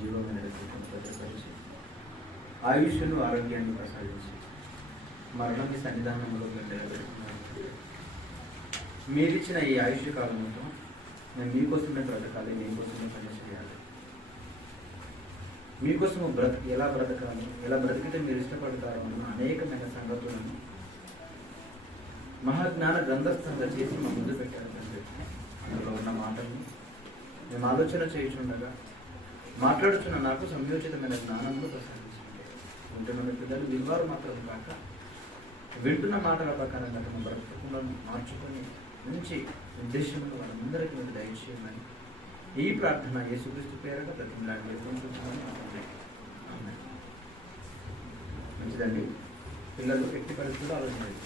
జీవమైన భద్రపరిచి ఆయుష్ను ఆరోగ్యాన్ని ప్రసాదించి మరణాన్ని సన్నిధానంలో నిలబెడుతున్నారు. మీరిచ్చిన ఈ ఆయుష్ కాలంలో మేము మీకోసమే బ్రతకాలి, మీకోసమే పని చేయాలి, మీకోసం ఎలా బ్రతకాలి, ఎలా బ్రతికితే మీరు ఇష్టపడతారు అన్న అనేకమైన సంగతులను మహాజ్ఞాన గ్రంథస్థంగా చేసి మా ముందు పెట్టారు తండ్రి. అందులో ఉన్న మాటల్ని మేము ఆలోచన చేయుచుండగా మాట్లాడుచున్న నాకు సంయోచితమైన జ్ఞానంలో ప్రసాదించండి. వింటున్న పిల్లలు విలువారు మాత్రం కాక వింటున్న మాటల ప్రకారం తమ బ్రతుకులను మార్చుకొని మంచి ఉద్దేశంలో వాళ్ళందరికీ మీరు దయచేయమని ఈ ప్రార్థన యేసుక్రీస్తు పేరట ప్రతిమలాంటి వేసుకుంటున్నాను. మంచిదండి. పిల్లలు ఎట్టి పరిస్థితుల్లో ఆలోచించండి.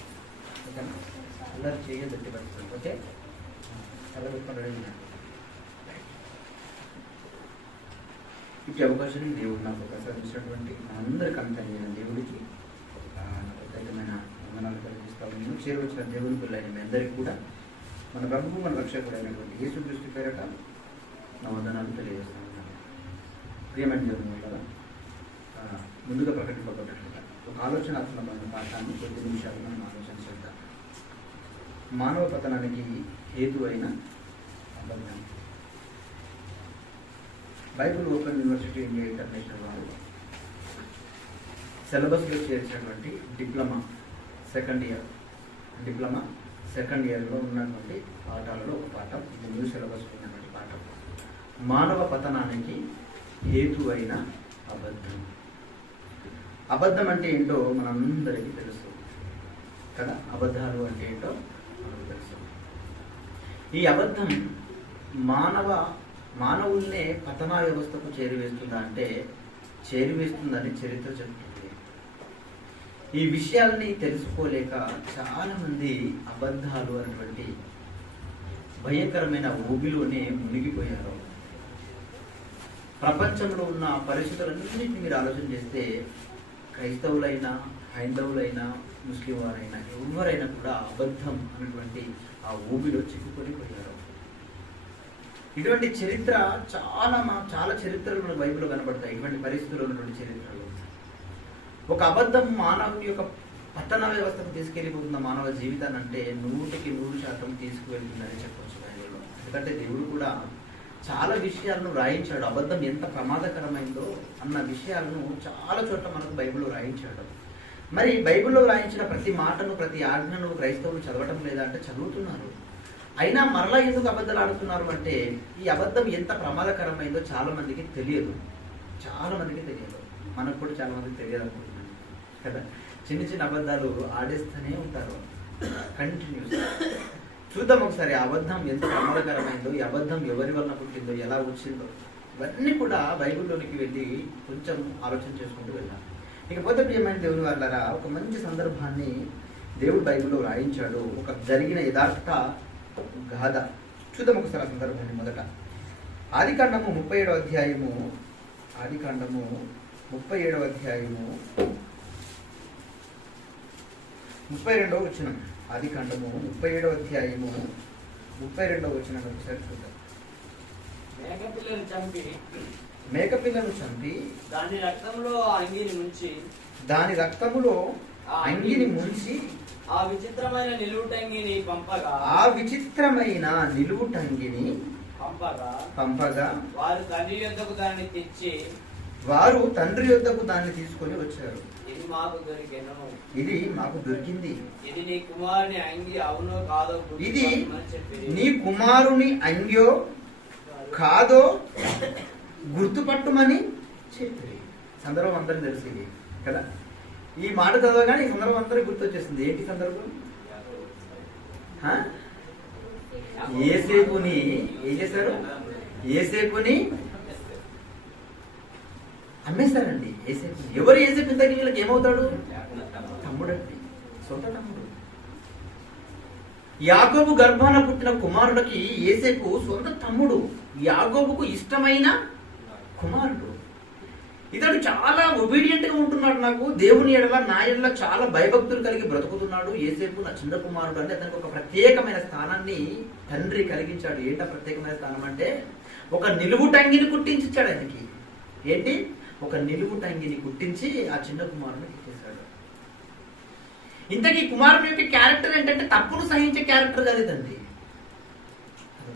ఓకేనా? అందరూ చేయదు ఎట్టి పరిస్థితులు. ఓకే, అలా పెట్టుకోండి. ఇచ్చే అవకాశం దేవుడు నాకు ప్రసాదించినటువంటి అందరికి అంతైన దేవుడికి ప్రత్యేకమైన వందనాలు కలిగిస్తాను. నేను చేరవచ్చిన దేవుని పిల్లైన మీ అందరికీ కూడా మన ప్రభువు మన రక్షకుడు అయినటువంటి యేసుక్రీస్తు పేరట నా వందనాలు తెలియజేస్తాను. ప్రియమైన దేవుని వల్ల ముందుగా ప్రకటింపబడ్డట్లుగా ఒక ఆలోచనాత్మకమైన పాఠాన్ని కొద్ది నిమిషాలు మనం ఆలోచన చేద్దాం. మానవ పతనానికి హేతు అయిన అబద్ధం. Bible open university India international వారు సిలబస్లో చేర్చినటువంటి డిప్లొమా సెకండ్ ఇయర్లో ఉన్నటువంటి పాఠాలలో ఒక పాఠం, ఇది న్యూ సిలబస్ ఉన్నటువంటి పాఠం, మానవ పతనానికి హేతు అయిన అబద్ధం. అబద్ధం అంటే ఏంటో మనందరికీ తెలుసు కదా. అబద్ధాలు అంటే ఏంటో మనకు తెలుసు. ఈ అబద్ధం మానవుల్నే పతనా వ్యవస్థకు చేరివేస్తుందా అంటే చేరివేస్తుందని చరిత్ర చెప్తుంది. ఈ విషయాల్ని తెలుసుకోలేక చాలా మంది అబద్ధాలు అనేటువంటి భయంకరమైన ఊబిలోనే మునిగిపోయారు. ప్రపంచంలో ఉన్న పరిస్థితులన్నింటినీ మీరు ఆలోచన చేస్తే క్రైస్తవులైనా, హైందవులైనా, ముస్లిం వారైనా, ఎవరైనా కూడా అబద్ధం అనేటువంటి ఆ ఊబిలో చిక్కుకొని పోయారు. ఇటువంటి చరిత్ర చాలా చరిత్రలు మన బైబిల్లో కనబడతాయి. ఇటువంటి పరిస్థితుల్లో ఉన్నటువంటి చరిత్రలు ఒక అబద్ధం మానవుని యొక్క పట్టణ వ్యవస్థకు తీసుకెళ్ళిపోతున్న మానవ జీవితాన్ని అంటే 100% తీసుకువెళ్తుందని చెప్పవచ్చు బైబిల్లో. ఎందుకంటే దేవుడు కూడా చాలా విషయాలను రాయించాడు. అబద్ధం ఎంత ప్రమాదకరమైందో అన్న విషయాలను చాలా చోట్ల మనకు బైబిల్లో రాయించాడు. మరి బైబిల్లో రాయించిన ప్రతి మాటను, ప్రతి ఆజ్ఞను క్రైస్తవులు చదవటం లేదా అంటే చదువుతున్నారు. అయినా మరలా ఎందుకు అబద్ధాలు ఆడుతున్నారు అంటే ఈ అబద్ధం ఎంత ప్రమాదకరమైందో చాలా మందికి తెలియదు. మనకు కూడా చాలా మందికి తెలియదు అనుకుంటున్నాను కదా. చిన్న అబద్ధాలు ఆడేస్తూనే ఉంటారు కంటిన్యూస్. చూద్దాం ఒకసారి అబద్ధం ఎంత ప్రమాదకరమైందో, ఈ అబద్ధం ఎవరి వలన పుట్టిందో, ఎలా వచ్చిందో, ఇవన్నీ కూడా బైబిల్లోనికి వెళ్ళి కొంచెం ఆలోచన చేసుకుంటూ వెళ్దాం. ఇకపోతే ప్రియమైన దేవుని వాళ్ళారా, ఒక మంచి సందర్భాన్ని దేవుడు బైబిల్లో రాయించాడు. ఒక జరిగిన యథార్థ గాథ చూద్దాం ఒకసారి ఆ సందర్భాన్ని. మొదట ఆదికాండము 37వ అధ్యాయము 32వ వచనం. ఆదికాండము 37వ అధ్యాయము 32వ వచనం ఒకసారి చూద్దాం. మేకపిల్లను చంపి దాని రక్తములో అంగిని ముంచి ఆ విచిత్రమైన నిలువుటంగిని పంపగా వారు తండ్రి యొద్దకు దాన్ని తీసుకొని వచ్చారు. ఇది మాకు దొరికింది. ఇది నీ కుమారుని అంగ్యో కాదో గుర్తుపట్టుమని చెప్పి. సందర్భం అందరికి తెలిసింది కదా. ఈ మాట చదవగానే ఈ సందర్భం అందరికి గుర్తొచ్చేస్తుంది. ఏంటి సందర్భం? ఏసేపుని ఏం చేశారు? ఏసేపుని అమ్మేశారండి. ఏసేపు ఎవరు? ఏసేపు ఇంతకీ వీళ్ళకి ఏమవుతాడు? తమ్ముడు అండి, సొంత తమ్ముడు. యాకోబు గర్భాన పుట్టిన కుమారుడికి ఏసేపు సొంత తమ్ముడు, యాకోబుకు ఇష్టమైన కుమారుడు. ఇతడు చాలా ఒబీడియంట్ గా ఉంటున్నాడు. నాకు దేవుని ఎడల, నా ఎడల చాలా భయభక్తులు కలిగి బ్రతుకుతున్నాడు. ఏసేపు నా చిన్న కుమారుడు అంటే అతనికి ఒక ప్రత్యేకమైన స్థానాన్ని తండ్రి కలిగించాడు. ఏంటో ప్రత్యేకమైన స్థానం అంటే ఒక నిలువుటంగిని కుట్టించాడు ఆయనకి. ఏంటి, ఒక నిలువు టంగిని కుట్టించి ఆ చిన్న కుమారునికి ఇచ్చేశాడు. ఇంతకీ కుమారుని యొక్క క్యారెక్టర్ ఏంటంటే తప్పును సహించే క్యారెక్టర్ కాదు ఇదండి.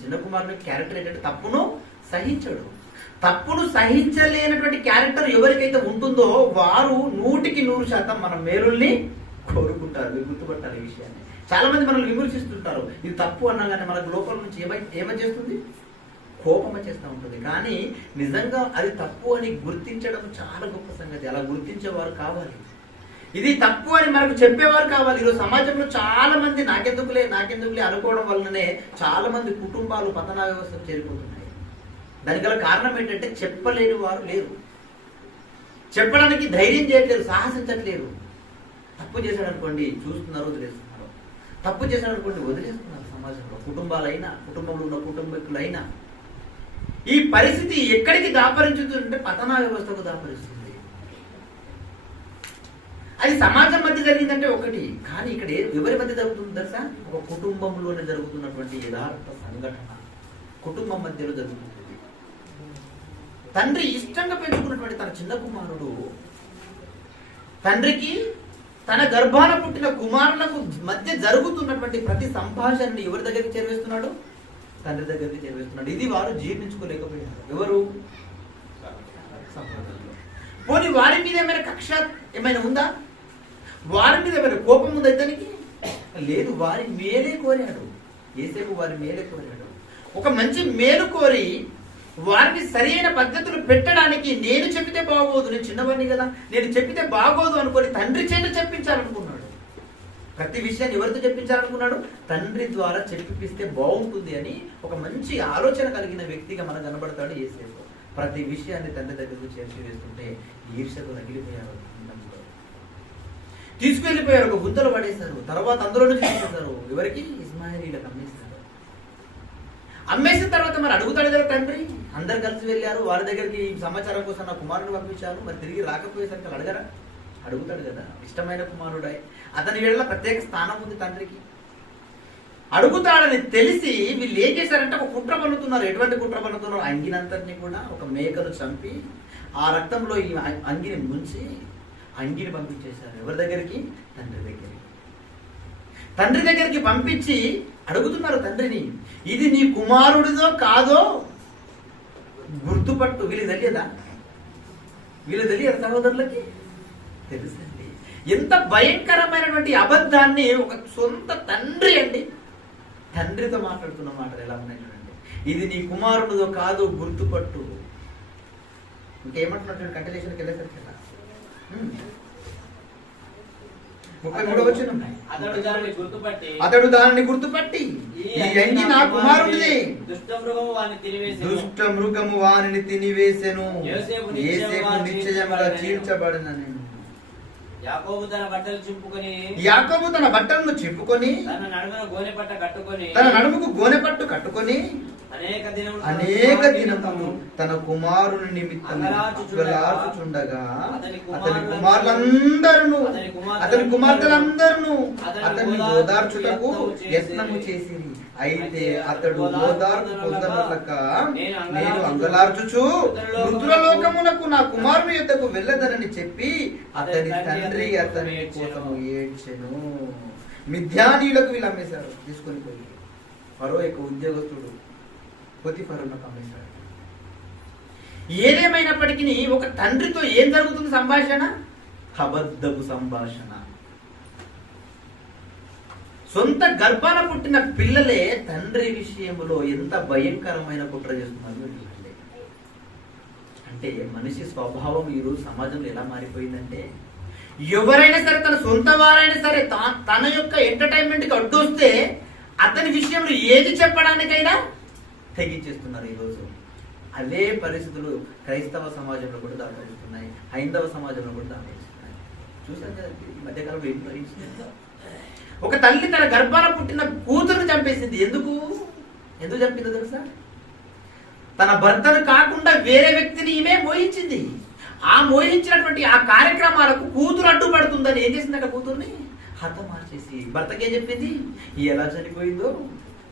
చిన్న కుమారుని క్యారెక్టర్ ఏంటంటే తప్పును సహించడు. తప్పును సహించలేనటువంటి క్యారెక్టర్ ఎవరికైతే ఉంటుందో వారు 100% మన మేలుల్ని కోరుకుంటారు. మీరు గుర్తుపట్టాలి ఈ విషయాన్ని. చాలా మంది మనల్ని విమర్శిస్తుంటారు. ఇది తప్పు అన్నగానే మనకు లోపల నుంచి ఏమని చేస్తుంది, కోపం చేస్తూ ఉంటుంది. కానీ నిజంగా అది తప్పు అని గుర్తించడం చాలా గొప్ప సంగతి. అలా గుర్తించేవారు కావాలి. ఇది తప్పు అని మనకు చెప్పేవారు కావాలి. ఈరోజు సమాజంలో చాలా మంది నాకెందుకులే అనుకోవడం వల్లనే చాలా మంది కుటుంబాలు పతనా వ్యవస్థకు చేరిపోతున్నాయి. దానికి గల కారణం ఏంటంటే చెప్పలేని వారు లేరు, చెప్పడానికి ధైర్యం చేయట్లేదు, సాహసించట్లేదు. తప్పు చేశాడు అనుకోండి చూస్తున్నారు, వదిలేస్తున్నారు. తప్పు చేశాడు అనుకోండి వదిలేస్తున్నారు. సమాజంలో కుటుంబాలైనా, కుటుంబంలో ఉన్న కుటుంబీకులైనా ఈ పరిస్థితి ఎక్కడికి దాపరించుతుందంటే పతనా వ్యవస్థకు దాపరిస్తుంది. అది సమాజం మధ్య జరిగిందంటే ఒకటి, కానీ ఇక్కడ ఎవరి మధ్య జరుగుతుంది తెలుసా? ఒక కుటుంబంలోనే జరుగుతున్నటువంటి యథార్థ సంఘటన కుటుంబం మధ్యలో జరుగుతుంది. తండ్రి ఇష్టంగా పెంచుకున్నటువంటి తన చిన్న కుమారుడు తండ్రికి తన గర్భాన పుట్టిన కుమారులకు మధ్య జరుగుతున్నటువంటి ప్రతి సంభాషణని ఎవరి దగ్గరికి చేరవేస్తున్నాడు? తండ్రి దగ్గరికి చేరవేస్తున్నాడు. ఇది వారు జీర్ణించుకోలేకపోయారు. ఎవరు? పోనీ వారి మీద ఏమైనా కక్ష ఏమైనా ఉందా? వారి మీద ఏమైనా కోపం ఉందా ఇతనికి? లేదు. వారి మేలే కోరాడు. యేసేపు వారి మేలే కోరాడు. ఒక మంచి మేలు కోరి వారిని సరైన పద్ధతులు పెట్టడానికి నేను చెప్పితే బాగోదు, నేను చిన్నవాడిని కదా, నేను చెప్పితే బాగోదు అనుకొని తండ్రి చేత చెప్పించాలనుకున్నాడు. ప్రతి విషయాన్ని ఎవరితో చెప్పించాలనుకున్నాడు? తండ్రి ద్వారా చెప్పిస్తే బాగుంటుంది అని ఒక మంచి ఆలోచన కలిగిన వ్యక్తిగా మనకు కనబడతాడు యేసేపు. ప్రతి విషయాన్ని తండ్రి దగ్గరకు చేర్చి వేస్తుంటే ఈర్ష్యతో రగిలిపోయారు. తీసుకువెళ్ళిపోయారు, ఒక గుంతలు పడేశారు. తర్వాత అందులో నుంచి తీసుకొస్తారు. ఎవరికి? ఇస్మాయిలీలకు అమ్మేశారు. అమ్మేసిన తర్వాత మరి అడుగుతాడు కదా తండ్రి. అందరు కలిసి వెళ్ళారు, వారి దగ్గరికి సమాచారం కోసం నా కుమారుడు పంపించారు, మరి తిరిగి రాకపోయేసరికి అడగరా? అడుగుతాడు కదా. ఇష్టమైన కుమారుడై అతని వేళ ప్రత్యేక స్థానం ఉంది తండ్రికి. అడుగుతాడని తెలిసి వీళ్ళు ఏం చేశారంటే ఒక కుట్ర పన్నుతున్నారు. ఎటువంటి కుట్ర పన్నుతున్నారు? అంగినంతటిని కూడా ఒక మేకను చంపి ఆ రక్తంలో ఈ అంగిని ముంచి అంగిని పంపించేశారు. ఎవరి దగ్గరికి? తండ్రి దగ్గరికి. తండ్రి దగ్గరికి పంపించి అడుగుతున్నారు తండ్రిని, ఇది నీ కుమారుడిదో కాదో గుర్తుపట్టు. వీళ్ళు తెలియదా? వీళ్ళు తెలియదు సహోదరులకి? తెలుసండి. ఎంత భయంకరమైనటువంటి అబద్ధాన్ని ఒక సొంత తండ్రి అండి, తండ్రితో మాట్లాడుతున్న మాటలు ఎలా ఉన్నాయి చూడండి. ఇది నీ కుమారుడిదో కాదు గుర్తుపట్టు. ఇంకేమంటున్నట్టు కంటిన్యూషన్కి వెళ్ళేసరికి 33వ వచనం, అతడు దానిని గుర్తుపట్టి ఈ అంగి నా కుమారుడిది, దుష్ట మృగము వానిని తినివేసెను, యోసేపు నిశ్చయముగా చీల్చబడినని. యాకోబు తన బట్టలను చింపుకొని తన నడుముకు గోనెపట్టు కట్టుకొని అనేక దినములు తన కుమారుని నిమిత్తం అంగలార్చుచుండగా అతని కుమార్తెలందరూ అతన్ని ఓదార్చుటకు యత్నము చేసిరి. అయితే అతడు ఓదార్పు పొందనలక నేను అంగలార్చుచు మృతుల లోకమునకు నా కుమారుని యొద్దకు వెళ్ళదనని చెప్పి అతని తండ్రి అతని కోసము ఏడ్చెను. మిథ్యానీయులకు వీళ్ళు అమ్మేశారు, తీసుకొని పోయి. ఫరో యొక్క ఉద్యోగస్తుడు పొతిఫరునకు అమ్మేశాడు. ఏదేమైనప్పటికీ ఒక తండ్రితో ఏం జరుగుతుంది సంభాషణ? అబద్ధపు సంభాషణ. సొంత గర్భాన పుట్టిన పిల్లలే తండ్రి విషయంలో ఎంత భయంకరమైన కుట్ర చేస్తున్నారు. అంటే మనిషి స్వభావం ఈరోజు సమాజంలో ఎలా మారిపోయిందంటే, ఎవరైనా సరే తన సొంత వారైనా సరే తన యొక్క ఎంటర్టైన్మెంట్కి అడ్డొస్తే అతని విషయంలో ఏది చెప్పడానికైనా తెగించేస్తున్నారు ఈరోజు. అదే పరిస్థితులు క్రైస్తవ సమాజంలో కూడా దాపరిస్తున్నాయి, హైందవ సమాజంలో కూడా దాపరిస్తున్నాయి. చూసాం కదా ఈ మధ్యకాలంలో ఏం పరిస్థితి. ఒక తల్లి తన గర్భాన పుట్టిన కూతురుని చంపేసింది. ఎందుకు చంపిందో తెలుసా? తన భర్తను కాకుండా వేరే వ్యక్తిని ఈమె మోహించింది. ఆ మోహించినటువంటి ఆ కార్యక్రమాలకు కూతురు అడ్డుపడుతుందని ఏం చేసిందట? కూతుర్ని హతమార్చేసి భర్తకే చెప్పింది. ఎలా చనిపోయిందో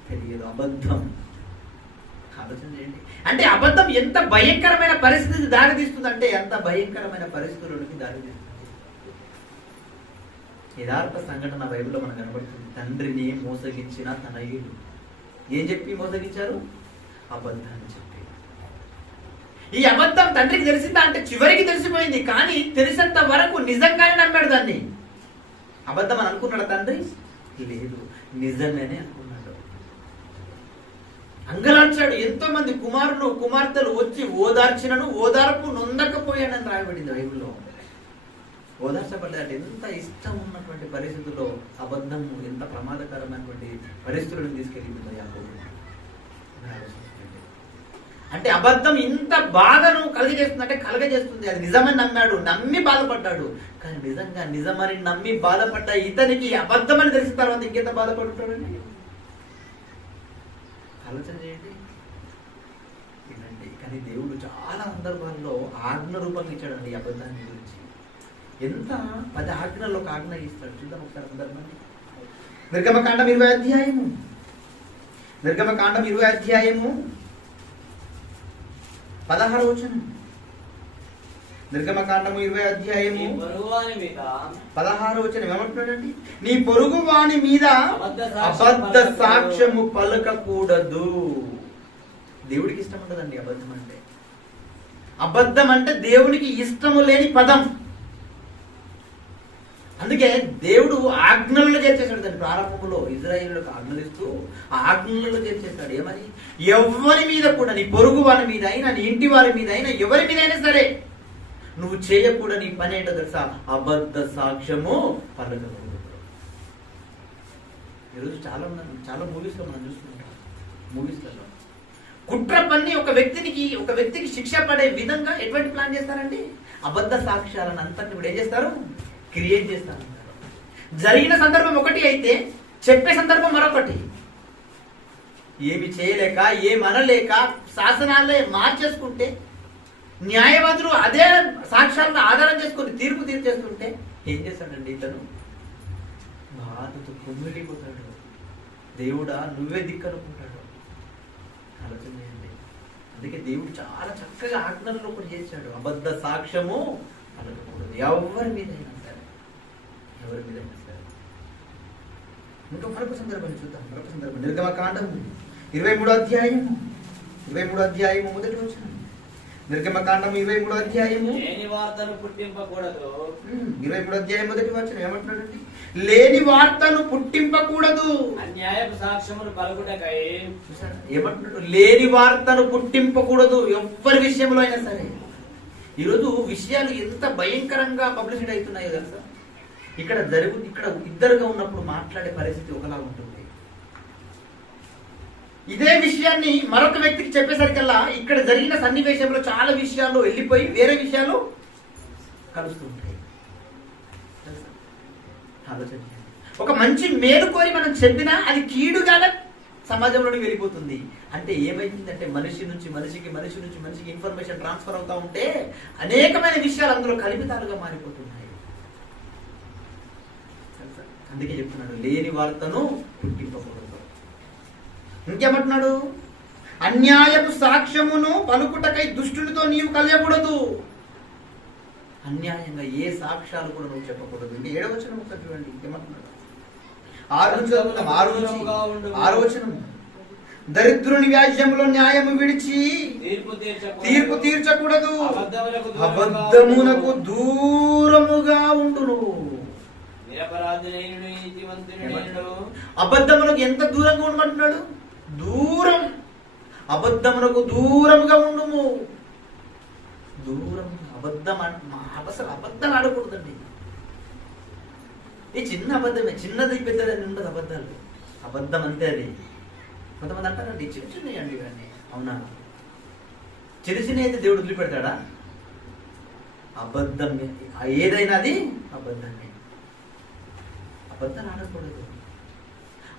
తెలియదు. అబద్ధం. ఆలోచన చేయండి. అంటే అబద్ధం ఎంత భయంకరమైన పరిస్థితి దారితీస్తుంది అంటే ఎంత భయంకరమైన పరిస్థితులకి దారితీస్తుంది. యథార్థ సంఘటన బైబిల్లో మనకు కనబడుతుంది. తండ్రిని మోసగించిన తనయులు ఏం చెప్పి మోసగించారు? అబద్ధాన్ని చెప్పి. ఈ అబద్ధం తండ్రికి తెలిసిందా అంటే చివరికి తెలిసిపోయింది, కానీ తెలిసేంత వరకు నిజంగానే నమ్మాడు దాన్ని. అబద్ధం అని అనుకున్నాడు తండ్రి? లేదు, నిజమేనే అనుకున్నాడు. అంగలార్చాడు. ఎంతో మంది కుమారులు కుమార్తెలు వచ్చి ఓదార్చినను ఓదార్పు నొందకపోయాడని రాయబడింది బైబిల్లో. ఓదార్చబడ్డాడు. ఎంత ఇష్టం ఉన్నటువంటి పరిస్థితుల్లో అబద్ధము ఎంత ప్రమాదకరమైనటువంటి పరిస్థితులను తీసుకెళ్ళిందో యాకోబు. అంటే అబద్ధం ఇంత బాధను కలుగజేస్తుంది అంటే కలుగజేస్తుంది. అది నిజమని నమ్మాడు, నమ్మి బాధపడ్డాడు. కానీ నిజంగా నిజమని నమ్మి బాధపడ్డ ఇతనికి అబద్ధమని తెలిసిన తర్వాత ఇంకెంత బాధపడుతాడండి? ఆలోచన చేయండి, వినండి. కానీ దేవుడు చాలా సందర్భాల్లో ఆజ్ఞ రూపంగా ఇచ్చాడండి ఈ అబద్ధాన్ని గురించి. ఎంత 10 ఆజ్ఞల్లో ఒక ఆజ్ఞ ఇస్తాడు. చూద్దాం ఒకసారి సందర్భాన్ని. నిర్గమకాండం 20 అధ్యాయము. నిర్గమకాండం 20 అధ్యాయము 16వ వచనం. నిర్గమకాండము 20 అధ్యాయము 16వ వచనం ఏమంటున్నాడండి? నీ పొరుగు వాని మీద అబద్ధ సాక్ష్యము పలకకూడదు. దేవుడికి ఇష్టం ఉండదండి అబద్ధం అంటే. అబద్ధం అంటే దేవునికి ఇష్టము లేని పదం. అందుకే దేవుడు ఆజ్ఞలను చేర్చేశాడు. దాని ప్రారంభంలో ఇజ్రాయేలులకు ఆజ్ఞలు ఇస్తూ ఆజ్ఞలను చేర్చేశాడు. ఏమని? ఎవరి మీద కూడా, నీ పొరుగు వారి మీద అయినా, నీ ఇంటి వారి మీద అయినా, ఎవరి మీద అయినా సరే నువ్వు చేయకూడని పని ఏంటో తెలుసా? అబద్ధ సాక్ష్యము పలకకూడదు. ఈరోజు చాలా మూవీస్ లో మనం చూస్తుంటాం. మూవీస్లలో కుట్ర పన్ని ఒక వ్యక్తికి శిక్ష పడే విధంగా ఎటువంటి ప్లాన్ చేస్తారండి? అబద్ధ సాక్ష్యాలను అంతటి ఇప్పుడు ఏం చేస్తారు? క్రియేట్ చేస్తారు. జరిగిన సందర్భం ఒకటి అయితే చెప్పే సందర్భం మరొకటి. ఏమి చేయలేక, ఏమి అనలేక శాసనాలే మార్చేసుకుంటే, న్యాయవాదులు అదే సాక్ష్యాలను ఆధారం చేసుకుని తీర్పు తీర్చేస్తుంటే ఏం చేస్తాడండి ఇతను? బాధతో కుమిలిపోతాడు. దేవుడా నువ్వే దిక్కనుకుంటాడు. ఆలోచన చేయండి. అందుకే దేవుడు చాలా చక్కగా ఆజ్ఞలను ఒకటి చేశాడు. అబద్ధ సాక్ష్యము అనకూడదు ఎవరి మీద అయినా సరే, ఎవరి మీద అయినా సరే. ఇంకా మరొక సందర్భాన్ని చూద్దాం. మరొక సందర్భం నిర్గమకాండము 23వ అధ్యాయము 23వ మొదటి వచనం. నిర్గమకాండము 23వ అధ్యాయము లేని వార్తను పుట్టింపకూడదు. 23వ అధ్యాయం మొదటి వచనం ఏమంటున్నాడండి? లేని వార్తను పుట్టింపకూడదు. అన్యాయపు సాక్ష్యములు పలుకుటకై. ఏమంటున్నాడు? లేని వార్తను పుట్టింపకూడదు ఎవరి విషయంలో అయినా సరే. ఈరోజు విషయాలు ఎంత భయంకరంగా పబ్లిసిటీ అవుతున్నాయో తెలుసా? ఇక్కడ ఇద్దరుగా ఉన్నప్పుడు మాట్లాడే పరిస్థితి ఒకలా ఉంటుంది. ఇదే విషయాన్ని మరొక వ్యక్తికి చెప్పేసరికల్లా ఇక్కడ జరిగిన సన్నివేశంలో చాలా విషయాలు వెళ్ళిపోయి వేరే విషయాలు కలుస్తుంటాయి. ఆలోచన. ఒక మంచి మేలు కోరి మనం చెప్పినా అది కీడుగానే సమాజంలోకి వెళ్ళిపోతుంది. అంటే ఏమైందంటే మనిషి నుంచి మనిషికి ఇన్ఫర్మేషన్ ట్రాన్స్ఫర్ అవుతా ఉంటే అనేకమైన విషయాలు అందులో కల్పితాలుగా మారిపోతున్నాయి. అందుకే చెప్తున్నాడు లేని వార్తను పుట్టింపకూడదు. ఇంకేమంటున్నాడు? అన్యాయపు సాక్ష్యమును పలుకుటకై దుష్టునితో నీవు కలియకూడదు. అన్యాయంగా ఏ సాక్ష్యాలు కూడా నువ్వు చెప్పకూడదు. ఇంకా 7వ వచనం ఒకసారి చూడండి. ఇంకేమంటున్నాడు? 6వ వచనం. దరిద్రుని వ్యాజ్యములో న్యాయము విడిచి తీర్పు తీర్చకూడదు. అబద్ధమునకు దూరముగా ఉండును. అబద్ధమునకు ఎంత దూరంగా ఉండమంటున్నాడు? దూరం. అబద్ధమునకు దూరంగా ఉండుము. దూరం. అసలు అబద్ధం ఆడకూడదండి. ఈ చిన్న అబద్ధమే, చిన్నది పెద్దదని ఉండదు అబద్ధాలు. అబద్ధం అంతే. అది కొంతమంది అంటారండి చిన్నయండి ఇవన్నీ. అవునా? చిన్న అయితే దేవుడు వదిలిపెడతాడా? అబద్ధం ఏదైనా అది అబద్ధమే. అబద్ధాలు ఆడకూడదు.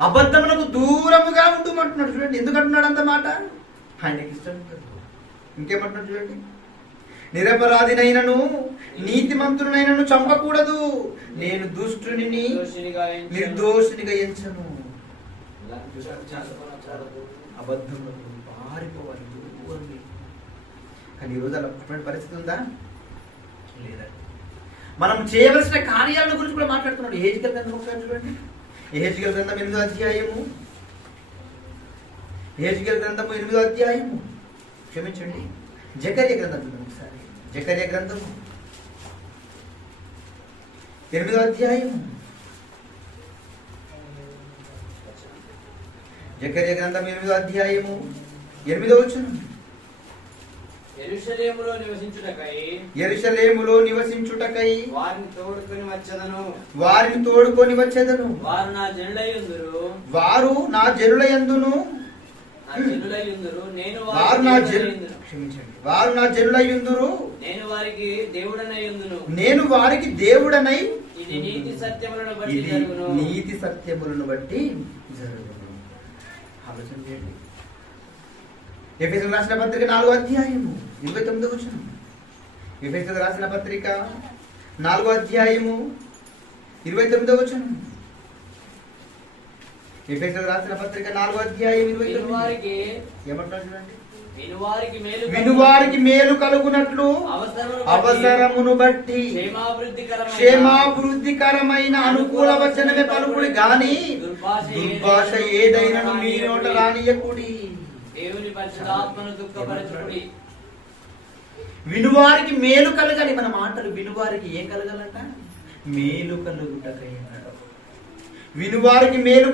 అబద్ధమునకు దూరముగా ఉండుమంటున్నాడు. చూడండి ఎందుకు అంటున్నాడు అంత మాట? ఆయనకి ఇష్టం ఉండదు. ఇంకేమంటున్నాడు చూడండి. నిరపరాధినైనను నీతిమంతునైనను చంపకూడదు. నేను దుష్టుని నిర్దోషినిగా ఎంచను. అబద్ధములకు పారిపోవాలి దూరం. కానీ ఈరోజు అలా అటువంటి పరిస్థితి ఉందా? లేదండి. మనం చేయవలసిన కార్యాలను గురించి కూడా మాట్లాడుతున్నాడు. యెహెజ్కేలు గ్రంథం ఒకసారి చూడండి. యెహెజ్కేలు గ్రంథం 8వ అధ్యాయము. యెహెజ్కేలు గ్రంథము 8వ అధ్యాయము. క్షమించండి, జకర్యా గ్రంథం చూద్దాం ఒకసారి. జకర్యా గ్రంథము 8వ అధ్యాయము. జకర్యా గ్రంథం 8వ అధ్యాయము 8వ వచనం. యెరూషలేములో నివసించుటకై వారిని తోడుకొని వచ్చెదను. వారు నా జనులయందురు. వారు నా జనులయందురు. నేను వారికి దేవుడనయ్యుందును. నేను వారికి దేవుడనై. ఇది నీతి సత్యములను బట్టి జరుగును. ఆలోచన చేయండి. ఎఫెసీయులకు రాసిన పత్రిక 4వ అధ్యాయము 29వ వచనం. ఎఫెసీయులకు రాసిన పత్రిక 4వ అధ్యాయము 29వ వచనం. ఎఫెసీయులకు రాసిన పత్రిక 4వ అధ్యాయం 29. ఏమంటారు చూడండి. వినువారికి మేలు కలుగునట్లు అవసరమును బట్టి క్షేమాభివృద్ధికరమైన అనుకూల వచనమే పలుకుడి గాని దుర్భాష ఏదైనా మీ నోట రానియకుడి. దేవుని పరిశుద్ధాత్మను దుఃఖపరచుడి. వినువారికి మేలు కలగాలి. మన మాటలు వినువారికి ఏం కలగాలంట? మేలు కలుగుటకై అన్నాడు. వినువారికి మేలు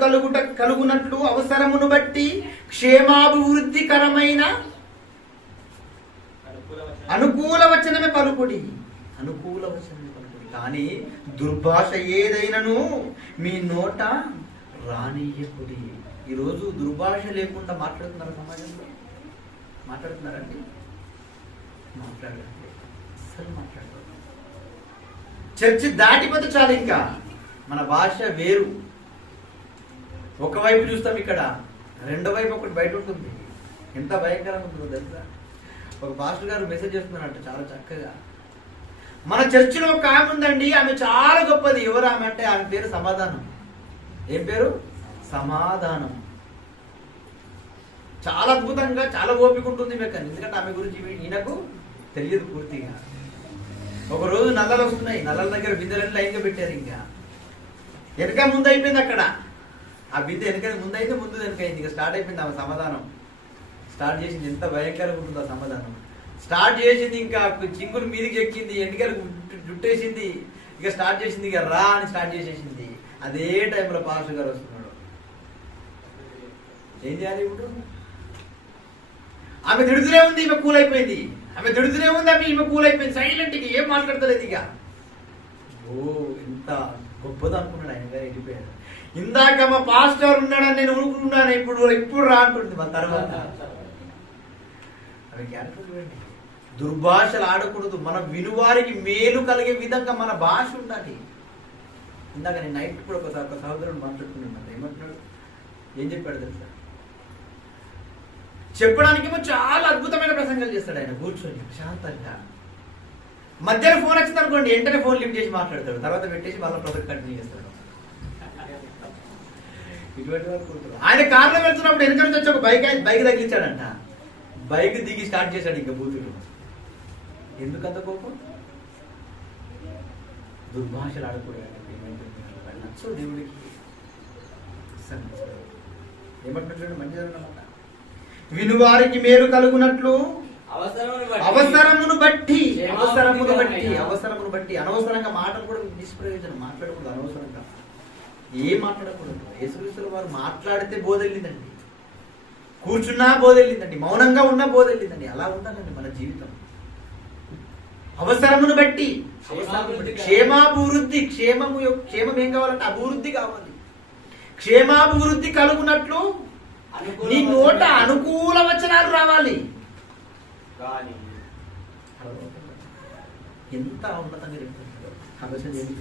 కలుగునట్లు అవసరమును బట్టి క్షేమాభివృద్ధికరమైన అనుకూల వచనమే పలుకుడి. అనుకూల వచనమే పలుకుడి కానీ దుర్భాష ఏదైనాను మీ నోట రానియకుడి. ఈరోజు దుర్భాష లేకుండా మాట్లాడుతున్నారు సమాజంలో. మాట్లాడుతున్నారండి? మాట్లాడండి. అసలు మాట్లాడతారు. చర్చి దాటిపోతే చాలు, ఇంకా మన భాష వేరు. ఒకవైపు చూస్తాం, ఇక్కడ రెండో వైపు ఒకటి బయట ఉంటుంది. ఎంత భయంకరంగా ఉంటుందో తెలుసా? ఒక పాస్టర్ గారు మెసేజ్ చేస్తున్నారంట చాలా చక్కగా. మన చర్చిలో ఒక ఆమె ఉందండి, ఆమె చాలా గొప్పది. ఎవరు ఆమె అంటే ఆమె పేరు సమాధానం. ఏం పేరు? సమాధానం. చాలా అద్భుతంగా, చాలా ఓపిక ఉంటుంది మీకు. ఎందుకంటే ఆమె గురించి ఈయనకు తెలియదు పూర్తిగా. ఒక రోజు నల్లలు వస్తున్నాయి, నల్లల దగ్గర బిందెలన్నీ లైన్గా పెట్టారు. ఇంకా వెనక ముందు అయిపోయింది అక్కడ. ఆ బిందె వెనక ముందు అయితే ముందు వెనక అయింది. ఇంకా స్టార్ట్ అయిపోయింది ఆమె సమాధానం. స్టార్ట్ చేసింది. ఎంత భయంకరంగా ఉంటుందో సమాధానం. స్టార్ట్ చేసింది, ఇంకా చింగులు మీదికి ఎక్కింది, ఎంటికలు జుట్టేసింది. ఇక స్టార్ట్ చేసింది, ఇక రా అని స్టార్ట్ చేసేసింది. అదే టైంలో పాస్టర్ గారు వస్తున్నాడు. ఏం చేయాలి ఇప్పుడు? ఆమె తిడుతూనే ఉంది, ఈమె కూల్ అయిపోయింది. ఆమె తిడుతూనే ఉంది, ఈమె కూల్ అయిపోయింది. సైలెంట్ గా ఏం మాట్లాడతలేదు ఇక. ఓ ఎంత గొప్పది అనుకున్నాడు ఆయన గారు. వెళ్ళిపోయాడు. ఇందాక మా పాస్టర్ ఉన్నాడని నేను ఊరుకున్నాను, ఇప్పుడు రా అంటుంది. మా తర్వాత ఆమె క్యారెక్టర్ చూడండి. దుర్భాషలు ఆడకూడదు. మన వినువారికి మేలు కలిగే విధంగా మన భాష ఉండాలి. ఇందాక నేను నైట్ కూడా ఒక సహోదరుడు మాట్లాడుకున్నాను. ఏమంటున్నాడు? ఏం చెప్పాడు తెలుసా? చెప్పడానికేమో చాలా అద్భుతమైన ప్రసంగాలు చేస్తాడు ఆయన కూర్చొని శాంతంగా. మధ్యలో ఫోన్ వచ్చింది అనుకోండి, వెంటనే ఫోన్ లిఫ్ట్ చేసి మాట్లాడతాడు. తర్వాత పెట్టేసి వాళ్ళ ప్రాజెక్ట్ కంటిన్యూ చేస్తాడు. ఇటువంటి వారు కూర్చోడు. ఆయన కార్లో వెళ్తున్నప్పుడు వెనక నుంచి వచ్చి ఒక బైక్ తగిలించాడంట. బైక్ దిగి స్టార్ట్ చేశాడు ఇంకా బూతులు. ఎందుకంత కోపం? దుర్భాషలు ఆడకూడదు. నచ్చవు దేవుడికి. ఏమంటున్నాడు? మంచిగా అన్నమాట. వినువారికి మేలు కలుగునట్లు అవసరమును బట్టి అనవసరంగా మాటలు కూడా నిష్ప్రయోజనం. మాట్లాడకూడదు అనవసరంగా. ఏం మాట్లాడకూడదు. యేసుక్రీస్తు వారు మాట్లాడితే బోధెళ్ళిందండి, కూర్చున్నా బోధెళ్ళిందండి, మౌనంగా ఉన్నా బోధెళ్ళిందండి. అలా ఉండాలండి మన జీవితం. అవసరమును బట్టి క్షేమాభివృద్ధి. క్షేమం ఏం కావాలంటే అభివృద్ధి కావాలి. క్షేమాభివృద్ధి కలుగునట్లు నీ నోట అనుకూల వచనాలు రావాలి. ఎంత ఉన్నతంగా చెప్తున్నాడు. ఆలోచన చేసి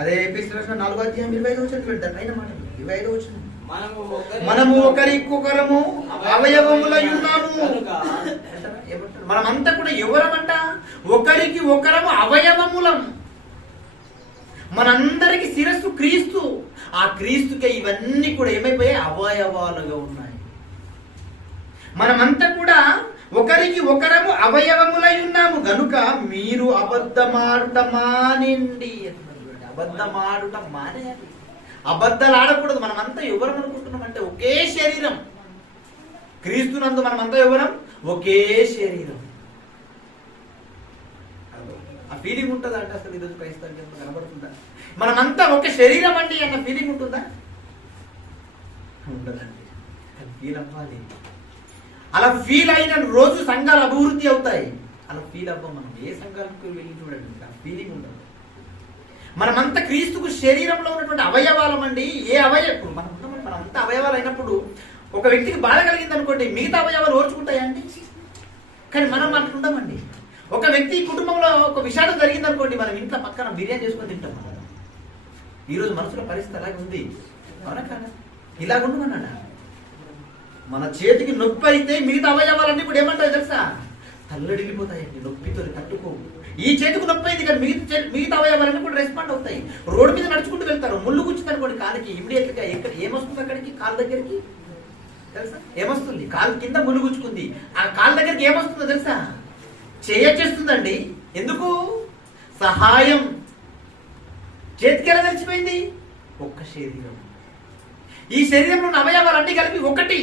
అదే ఎఫెసీయులకు 4వ అధ్యాయం 25వ వచనం పెడతారు. పైన మాటలు 25వ వచనం. మనము ఒకరికొకరము అవయవములై ఉన్నాము. మనమంతా కూడా ఎవరమంట? ఒకరికి ఒకరము అవయవములం. మనందరికి శిరస్సు క్రీస్తు. ఆ క్రీస్తుకే ఇవన్నీ కూడా ఏమైపోయాయి? అవయవాలుగా ఉన్నాయి. మనమంతా కూడా ఒకరికి ఒకరము అవయవములై ఉన్నాము గనుక మీరు అబద్ధమాడుట మానండి అంటున్నాడు చూడండి. అబద్ధమాడుట మానేయాలి. అబద్ధాలు ఆడకూడదు. మనమంతా ఎవరం అనుకుంటున్నాం అంటే ఒకే శరీరం. క్రీస్తునందు మనమంతా ఎవరం? ఒకే శరీరం. ఆ ఫీలింగ్ ఉంటుందా అంటే అసలు ఈరోజు క్రైస్తవులకి కనబడుతుందా? మనమంతా ఒక శరీరం అండి అన్న ఫీలింగ్ ఉంటుందా? ఉండదండి. ఫీల్ అవ్వాలి. అలా ఫీల్ అయిన రోజు సంఘాలు అభివృద్ధి అవుతాయి. అలా ఫీల్ అవ్వం మనం. ఏ సంఘాలకు వెళ్ళి చూడండి, ఆ ఫీలింగ్ ఉండదు. మనమంతా క్రీస్తుకు శరీరంలో ఉన్నటువంటి అవయవాలం అండి. ఏ అవయవం మనమంతా అవయవాలు అయినప్పుడు ఒక వ్యక్తికి బాధ కలిగింది అనుకోండి, మిగతా అవయవాలు ఓర్చుకుంటాయా అండి? కానీ మనం అట్లుంటామండి. ఒక వ్యక్తి కుటుంబంలో ఒక విషాదం జరిగింది అనుకోండి, మనం ఇంట్లో పక్కన బిర్యానీ చేసుకొని తింటాం. మనం ఈరోజు మనసులో పరిస్థితి అలాగే ఉంది. అవునా కాదా? ఇలాగుండమన్నాడా? మన చేతికి నొప్పి అయితే మిగతా అవయవాలన్నీ కూడా ఏమంటాయి తెలుసా? తల్లడిల్లిపోతాయండి. నొప్పితో తట్టుకో. ఈ చేతికి నొప్పి అయింది కానీ మిగతా అవయవాలన్నీ కూడా రెస్పాండ్ అవుతాయి. రోడ్డు మీద నడుచుకుంటూ వెళ్తారు, ముళ్ళు గుచ్చుతారు అనుకోండి కాలికి, ఇమీడియట్ గా ఎక్కడ ఏమొస్తుంది అక్కడికి? కాలు దగ్గరికి తెలుసా ఏమొస్తుంది? కాలు కింద ముళ్ళు గుచ్చుకుంది, ఆ కాలు దగ్గరికి ఏమొస్తుందో తెలుసా? చేయొచ్చేస్తుందండి. ఎందుకు? సహాయం. చేతికి ఎలా నిలిచిపోయింది? ఒక్క శరీరం. ఈ శరీరంలో ఉన్న అవయవాలన్నీ కలిపి ఒకటి.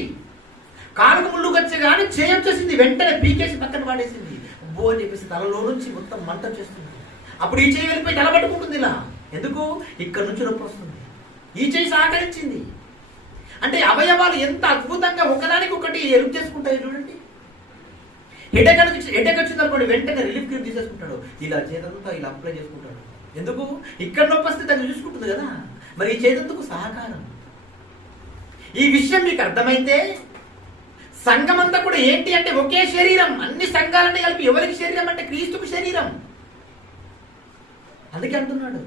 కాలుకు ముళ్ళు వచ్చగానే చేయొచ్చేసింది, వెంటనే పీకేసి పక్కన పాడేసింది. అబ్బో అని చెప్పేసి తలలో నుంచి మొత్తం మంట చేస్తుంది. అప్పుడు ఈ చేయి వెళ్ళిపోయి తల పట్టుకుంటుంది ఇలా. ఎందుకు? ఇక్కడ నుంచి నొప్పి వస్తుంది. ఈ చేయి సహకరించింది. అంటే అవయవాలు ఎంత అద్భుతంగా ఒకదానికి ఒకటి హెల్ప్ చేసుకుంటాయి చూడండి. హెడేక్ వచ్చింది అనుకోండి, వెంటనే రిలీఫ్ క్రీమ్ తీసేసుకుంటాడు. ఇలా చేతంతా ఇలా అప్లై చేసుకుంటాడు. ఎందుకు? ఇక్కడ నొప్పి వస్తే దాన్ని చూసుకుంటుంది కదా. మరి ఈ చేతందుకు సహకారం. ఈ విషయం మీకు అర్థమైతే సంఘం అంతా కూడా ఏంటి అంటే ఒకే శరీరం. అన్ని సంఘాలన్నీ కలిపి ఎవరికి శరీరం అంటే క్రీస్తుకు శరీరం. అందుకే అంటున్నాడు.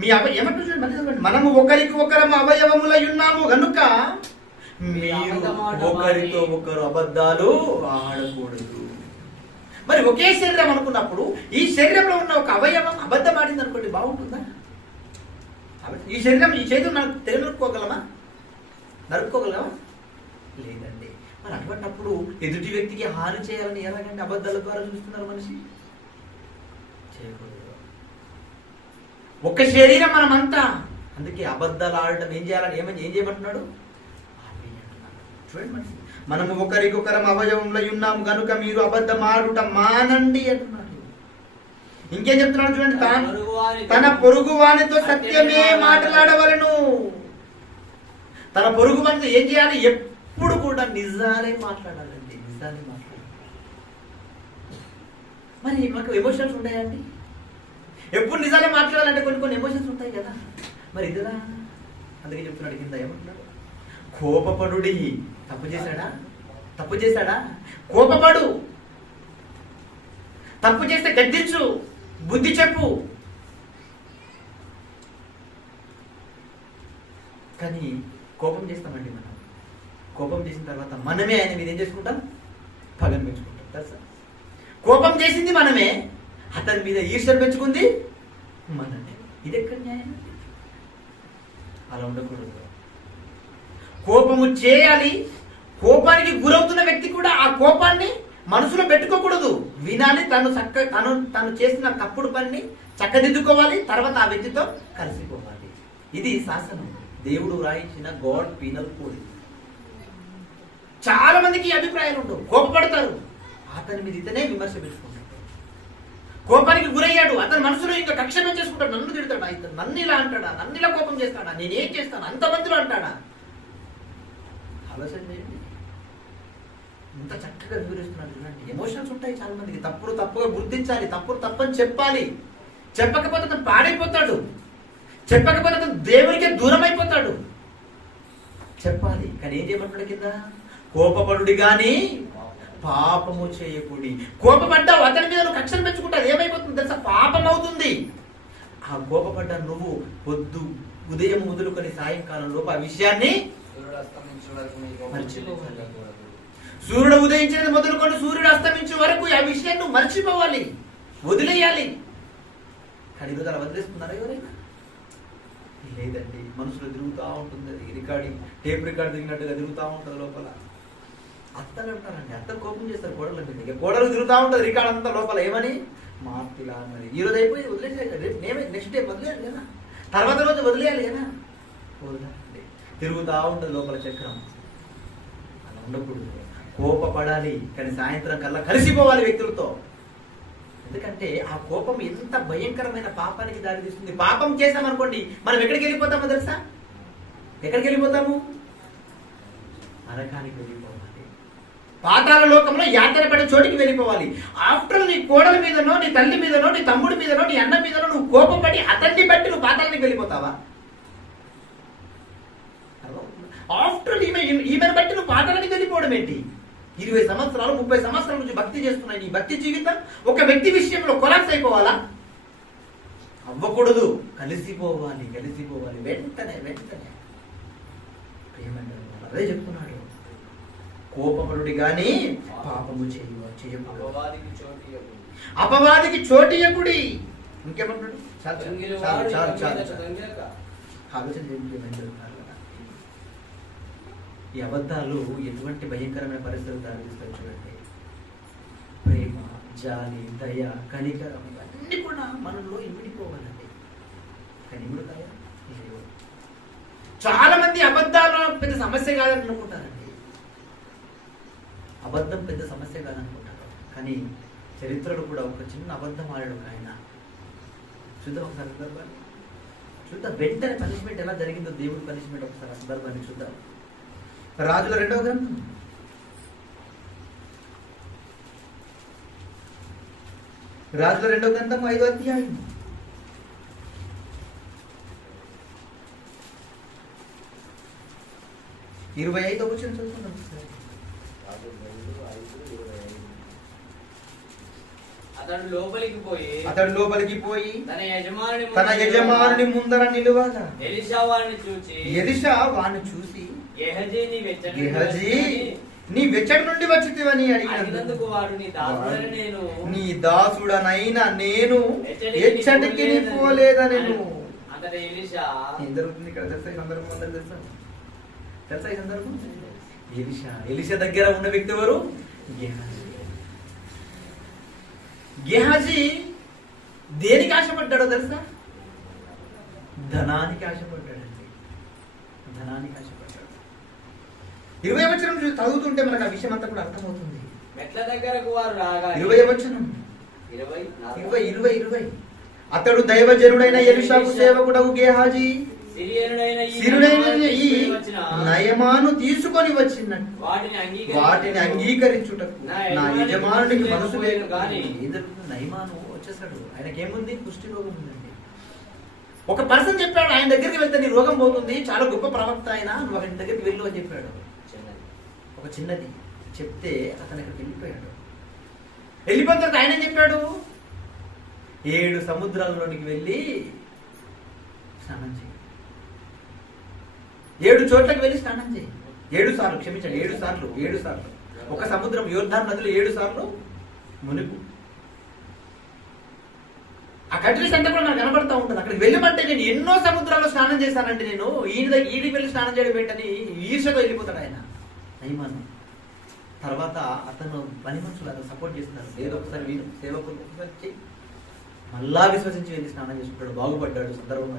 మీ ఏమంటారు చూడండి, మనము ఒకరికి ఒకరము అవయవములై ఉన్నాము గనుక మీరు ఒకరితో ఒకరు అబద్ధాలు ఆడకూడదు. మరి ఒకే శరీరం అనుకున్నప్పుడు ఈ శరీరంలో ఉన్న ఒక అవయవం అబద్ధం ఆడింది అనుకోండి, బాగుంటుందా? ఈ శరీరం ఈ చేతులు నాకు నరుక్కోగలమా? లేదండి. మరి అటువంటిప్పుడు ఎదుటి వ్యక్తికి హాని చేయాలని ఎలాగంటే అబద్ధాల ద్వారా చూస్తున్నారు మనిషి? చేయకూడదు. ఒక్క శరీరం మనమంతా. అందుకే అబద్ధాలు ఆడటం ఏం చేయాలని ఏం చేయమంటున్నాడు చూడండి. మనము ఒకరికొకరం అవయవంలో ఉన్నాము కనుక మీరు అబద్ధం ఆడుట మానండి అంటున్నాడు. ఇంకేం చెప్తున్నాడు చూడండి, తన పొరుగు వానితో సత్యమే మాట్లాడవలను. తన పొరుగు వానితో ఏం చేయాలి? ఎప్పుడు కూడా నిజాలే మాట్లాడాలండి. నిజాలే మాట్లాడాలి. మరి మాకు ఎమోషన్స్ ఉంటాయండి. ఎప్పుడు నిజాలే మాట్లాడాలంటే కొన్ని ఎమోషన్స్ ఉంటాయి కదా. మరి ఇదిరా అందుకే చెప్తున్నాడు కింద ఏమంటున్నాడు? కోపపడుడి. తప్పు చేశాడా? కోపపడు. తప్పు చేస్తే గద్దించు, బుద్ధి చెప్పు. కానీ కోపం చేస్తామండి మనం. కోపం చేసిన తర్వాత మనమే ఆయన మీద ఏం చేసుకుంటాం? పగను పెంచుకుంటాం. తెలుసా? కోపం చేసింది మనమే, అతని మీద ఈర్ష్యను పెంచుకుంది మనమే. ఇది ఎక్కడ న్యాయం? అలా ఉండకూడదు. కోపము చేయాలి. కోపానికి గురవుతున్న వ్యక్తి కూడా ఆ కోపాన్ని మనసులో పెట్టుకోకూడదు. వినాలి. తను చేసిన తప్పుడు పనిని చక్కదిద్దుకోవాలి. తర్వాత ఆ వ్యక్తితో కలిసిపోవాలి. ఇది శాసనం, దేవుడు రాయించిన గాడ్ పీనల్ కోడ్. చాలా మందికి అభిప్రాయాలు ఉండవు. కోపపడతారు, అతని మీద ఇతనే విమర్శ పెట్టుకుంటాడు. కోపానికి గురయ్యాడు, అతని మనసులో ఇంకా కక్ష పెంచేసుకుంటాడు. నన్ను తిడతాడా, ఇతను నన్ను ఇలా అంటాడా, నన్ను ఇలా కోపం చేస్తాడా, నేనేం చేస్తాను, అంతమందిలో అంటాడా? ఆలోచన చేయండి. ఇంత చక్కగా వివరిస్తున్నాడు చూడండి. ఎమోషన్స్ ఉంటాయి చాలా మందికి. తప్పుగా గుర్తించాలి, తప్పని చెప్పాలి. చెప్పకపోతే అతను పాడైపోతాడు. చెప్పకపోతే అతను దేవునికే దూరం అయిపోతాడు. చెప్పాలి. కానీ ఏం చేయమంటాడు కింద? కోపపడుడి గాని పాపము చేయకూడి. కోపపడ్డావు, అతని మీద నువ్వు కక్షలు పెంచుకుంటావు, ఏమైపోతుంది తెలుసా? పాపం అవుతుంది. ఆ కోపపడ్డా నువ్వు ఉదయం మొదలుకొని సాయంకాలం ఆ విషయాన్ని సూర్యుడు ఉదయించేది మొదలుకొని సూర్యుడు అస్తమించే వరకు ఆ విషయాన్ని నువ్వు మర్చిపోవాలి, వదిలేయాలి. కానీ ఈరోజు అలా వదిలేస్తున్నారా ఎవరైనా? లేదండి. మనసులో తిరుగుతూ ఉంటుంది. రికార్డింగ్ టేప్ రికార్డ్ తిరిగినట్టుగా తిరుగుతూ ఉంటుంది లోపల. అత్తలు ఉంటారండి, అత్తలు కోపం చేస్తారు కోడల మీద. ఇక కోడలు తిరుగుతూ ఉంటుంది రికార్డ్ అంతా లోపల ఏమని మార్పిలా మరి ఈ రోజు అయిపోయి వదిలేసేయాలి, రేపు నెక్స్ట్ డే వదిలేయాలి కదా, తర్వాత రోజు వదిలేయాలి కదా, వదిలేయాలి. తిరుగుతూ ఉంటుంది లోపల చక్రం. అలా ఉండకూడదు. కోపపడాలి కానీ సాయంత్రం కల్లా కలిసిపోవాలి వ్యక్తులతో. ఎందుకంటే ఆ కోపం ఎంత భయంకరమైన పాపానికి దారితీస్తుంది. పాపం చేశామనుకోండి మనం ఎక్కడికి వెళ్ళిపోతామో తెలుసా? ఎక్కడికి వెళ్ళిపోతాము? నరకానికి వెళ్ళిపోవాలి. పాతాళ లోకంలో యాతన పడే చోటికి వెళ్ళిపోవాలి. ఆఫ్టర్ నీ కోడల మీదనో, నీ తల్లి మీదనో, నీ తమ్ముడి మీదనో, నీ అన్న మీదనో నువ్వు కోపపడి అతన్ని బట్టి నువ్వు పాతాళానికి వెళ్ళిపోతావా? ఆఫ్టర్ ఈమెను బట్టి నువ్వు పాతాళానికి వెళ్ళిపోవడం ఏంటి? 20 సంవత్సరాలు 30 సంవత్సరాల నుంచి భక్తి చేస్తున్నాయి. నీ భక్తి జీవితం ఒక వ్యక్తి విషయంలో కొలాప్స్ అయిపోవాలా? అవ్వకూడదు. కలిసిపోవాలి, కలిసిపోవాలి. వెంటనే అదే చెప్తున్నాడు. కోపపరుడి గాని పాపము చేయకూడదు. అపవాదికి చోటియకుడి. ఇంకేమంటాడు? ఆలోచన ఈ అబద్ధాలు ఎటువంటి భయంకరమైన పరిస్థితులు దారితీస్తాయి చూడండి. ప్రేమ, జాలి, దయ, కనికరం ఇవన్నీ కూడా మనలో ఇమిడిపోవాలండి. కానీ ఇమిడుతాయా? చాలా మంది అబద్ధాలు పెద్ద సమస్య కాదని అనుకుంటారండి. అబద్ధం పెద్ద సమస్య కాదనుకుంటారు. కానీ చరిత్రలో కూడా ఒక చిన్న అబద్ధం ఆడాడు ఆయన. చూద్దాం ఒకసారి సందర్భాన్ని చూద్దాం. వెంటనే పనిష్మెంట్ ఎలా జరిగిందో దేవుడి పనిష్మెంట్ ఒకసారి సందర్భాన్ని చూద్దాం. రాజుల 2వ గ్రంథం 5వ అధ్యాయం 25వ వచనం చదువుకుందాం. అతడు లోపలికి పోయి తన యజమానుని ముందర నిలువగా ఎలీషా వాణ్ణి చూసి గెహజీ నీ వెచ్చటి నుండి వచ్చితివని అడిగినందుకు వాడు నీ దాసుడనైనా నేను ఎచ్చటికి పోలేదనెను. ఏం జరుగుతుంది ఇక్కడ తెలుసా? ఈ సందర్భం అందరూ తెలుసా? ఈ సందర్భం ఎలీషా దగ్గర ఉన్న వ్యక్తి ఎవరు? గెహాజీ దేనికి ఆశపడ్డాడో తెలుసా? ధనానికి ఆశపడ్డాడండి. ధనానికి ఆశపడ్డాడు. 20వ వచనం చదువుతుంటే మనకు ఆ విషయం అంతా కూడా అర్థమవుతుంది. మెట్ల దగ్గరకు వారు రాగా 20వ వచనం 20 అతడు దైవజనుడైన ఎలీషాకు సేవకుడగు గెహాజీ సిరియనుడైన ఈ నయమాను తీసుకొని వచ్చినట్టు వాటిని అంగీకరించుటకు నా యజమానుడికి మనసు లేదు. నయమాను వచ్చేసాడు. ఆయనకేముంది? కుష్టి రోగం ఉందండి. ఒక పర్సన్ చెప్పాడు ఆయన దగ్గరికి వెళ్తే నీ రోగం పోతుంది, చాలా గొప్ప ప్రవక్త ఆయన, నువ్వు ఆయన దగ్గరికి వెళ్ళు అని చెప్పాడు. ఒక చిన్నది చెప్తే అతను అక్కడికి వెళ్ళిపోయాడు. వెళ్ళిపోయిన తర్వాత ఆయన ఏం చెప్పాడు? 7 సముద్రాల్లోనికి వెళ్ళి స్నానం చేయి. 7 చోట్లకి వెళ్ళి స్నానం చేయి. 7 సార్లు, క్షమించండి, 7 సార్లు. ఒక సముద్రం యోర్దాను నదిలో 7 సార్లు మునుగు. ఆ కంట్రీస్ అంతా కూడా నాకు కనబడతా ఉంటుంది. అక్కడికి వెళ్ళమంటే నేను ఎన్నో సముద్రాల్లో స్నానం చేశానంటే నేను ఈడికి వెళ్ళి స్నానం చేయడం ఏంటని ఈర్షతో వెళ్ళిపోతాడు ఆయన నయమాను. తర్వాత అతను పని మనుషులు అతను సపోర్ట్ చేస్తున్నారు. లేదు ఒకసారి వీరు సేవకులు ఒకసారి చెయ్యి. మళ్ళా విశ్వసించి వెళ్ళి స్నానం చేసుకుంటాడు. బాగుపడ్డాడు. సందర్భం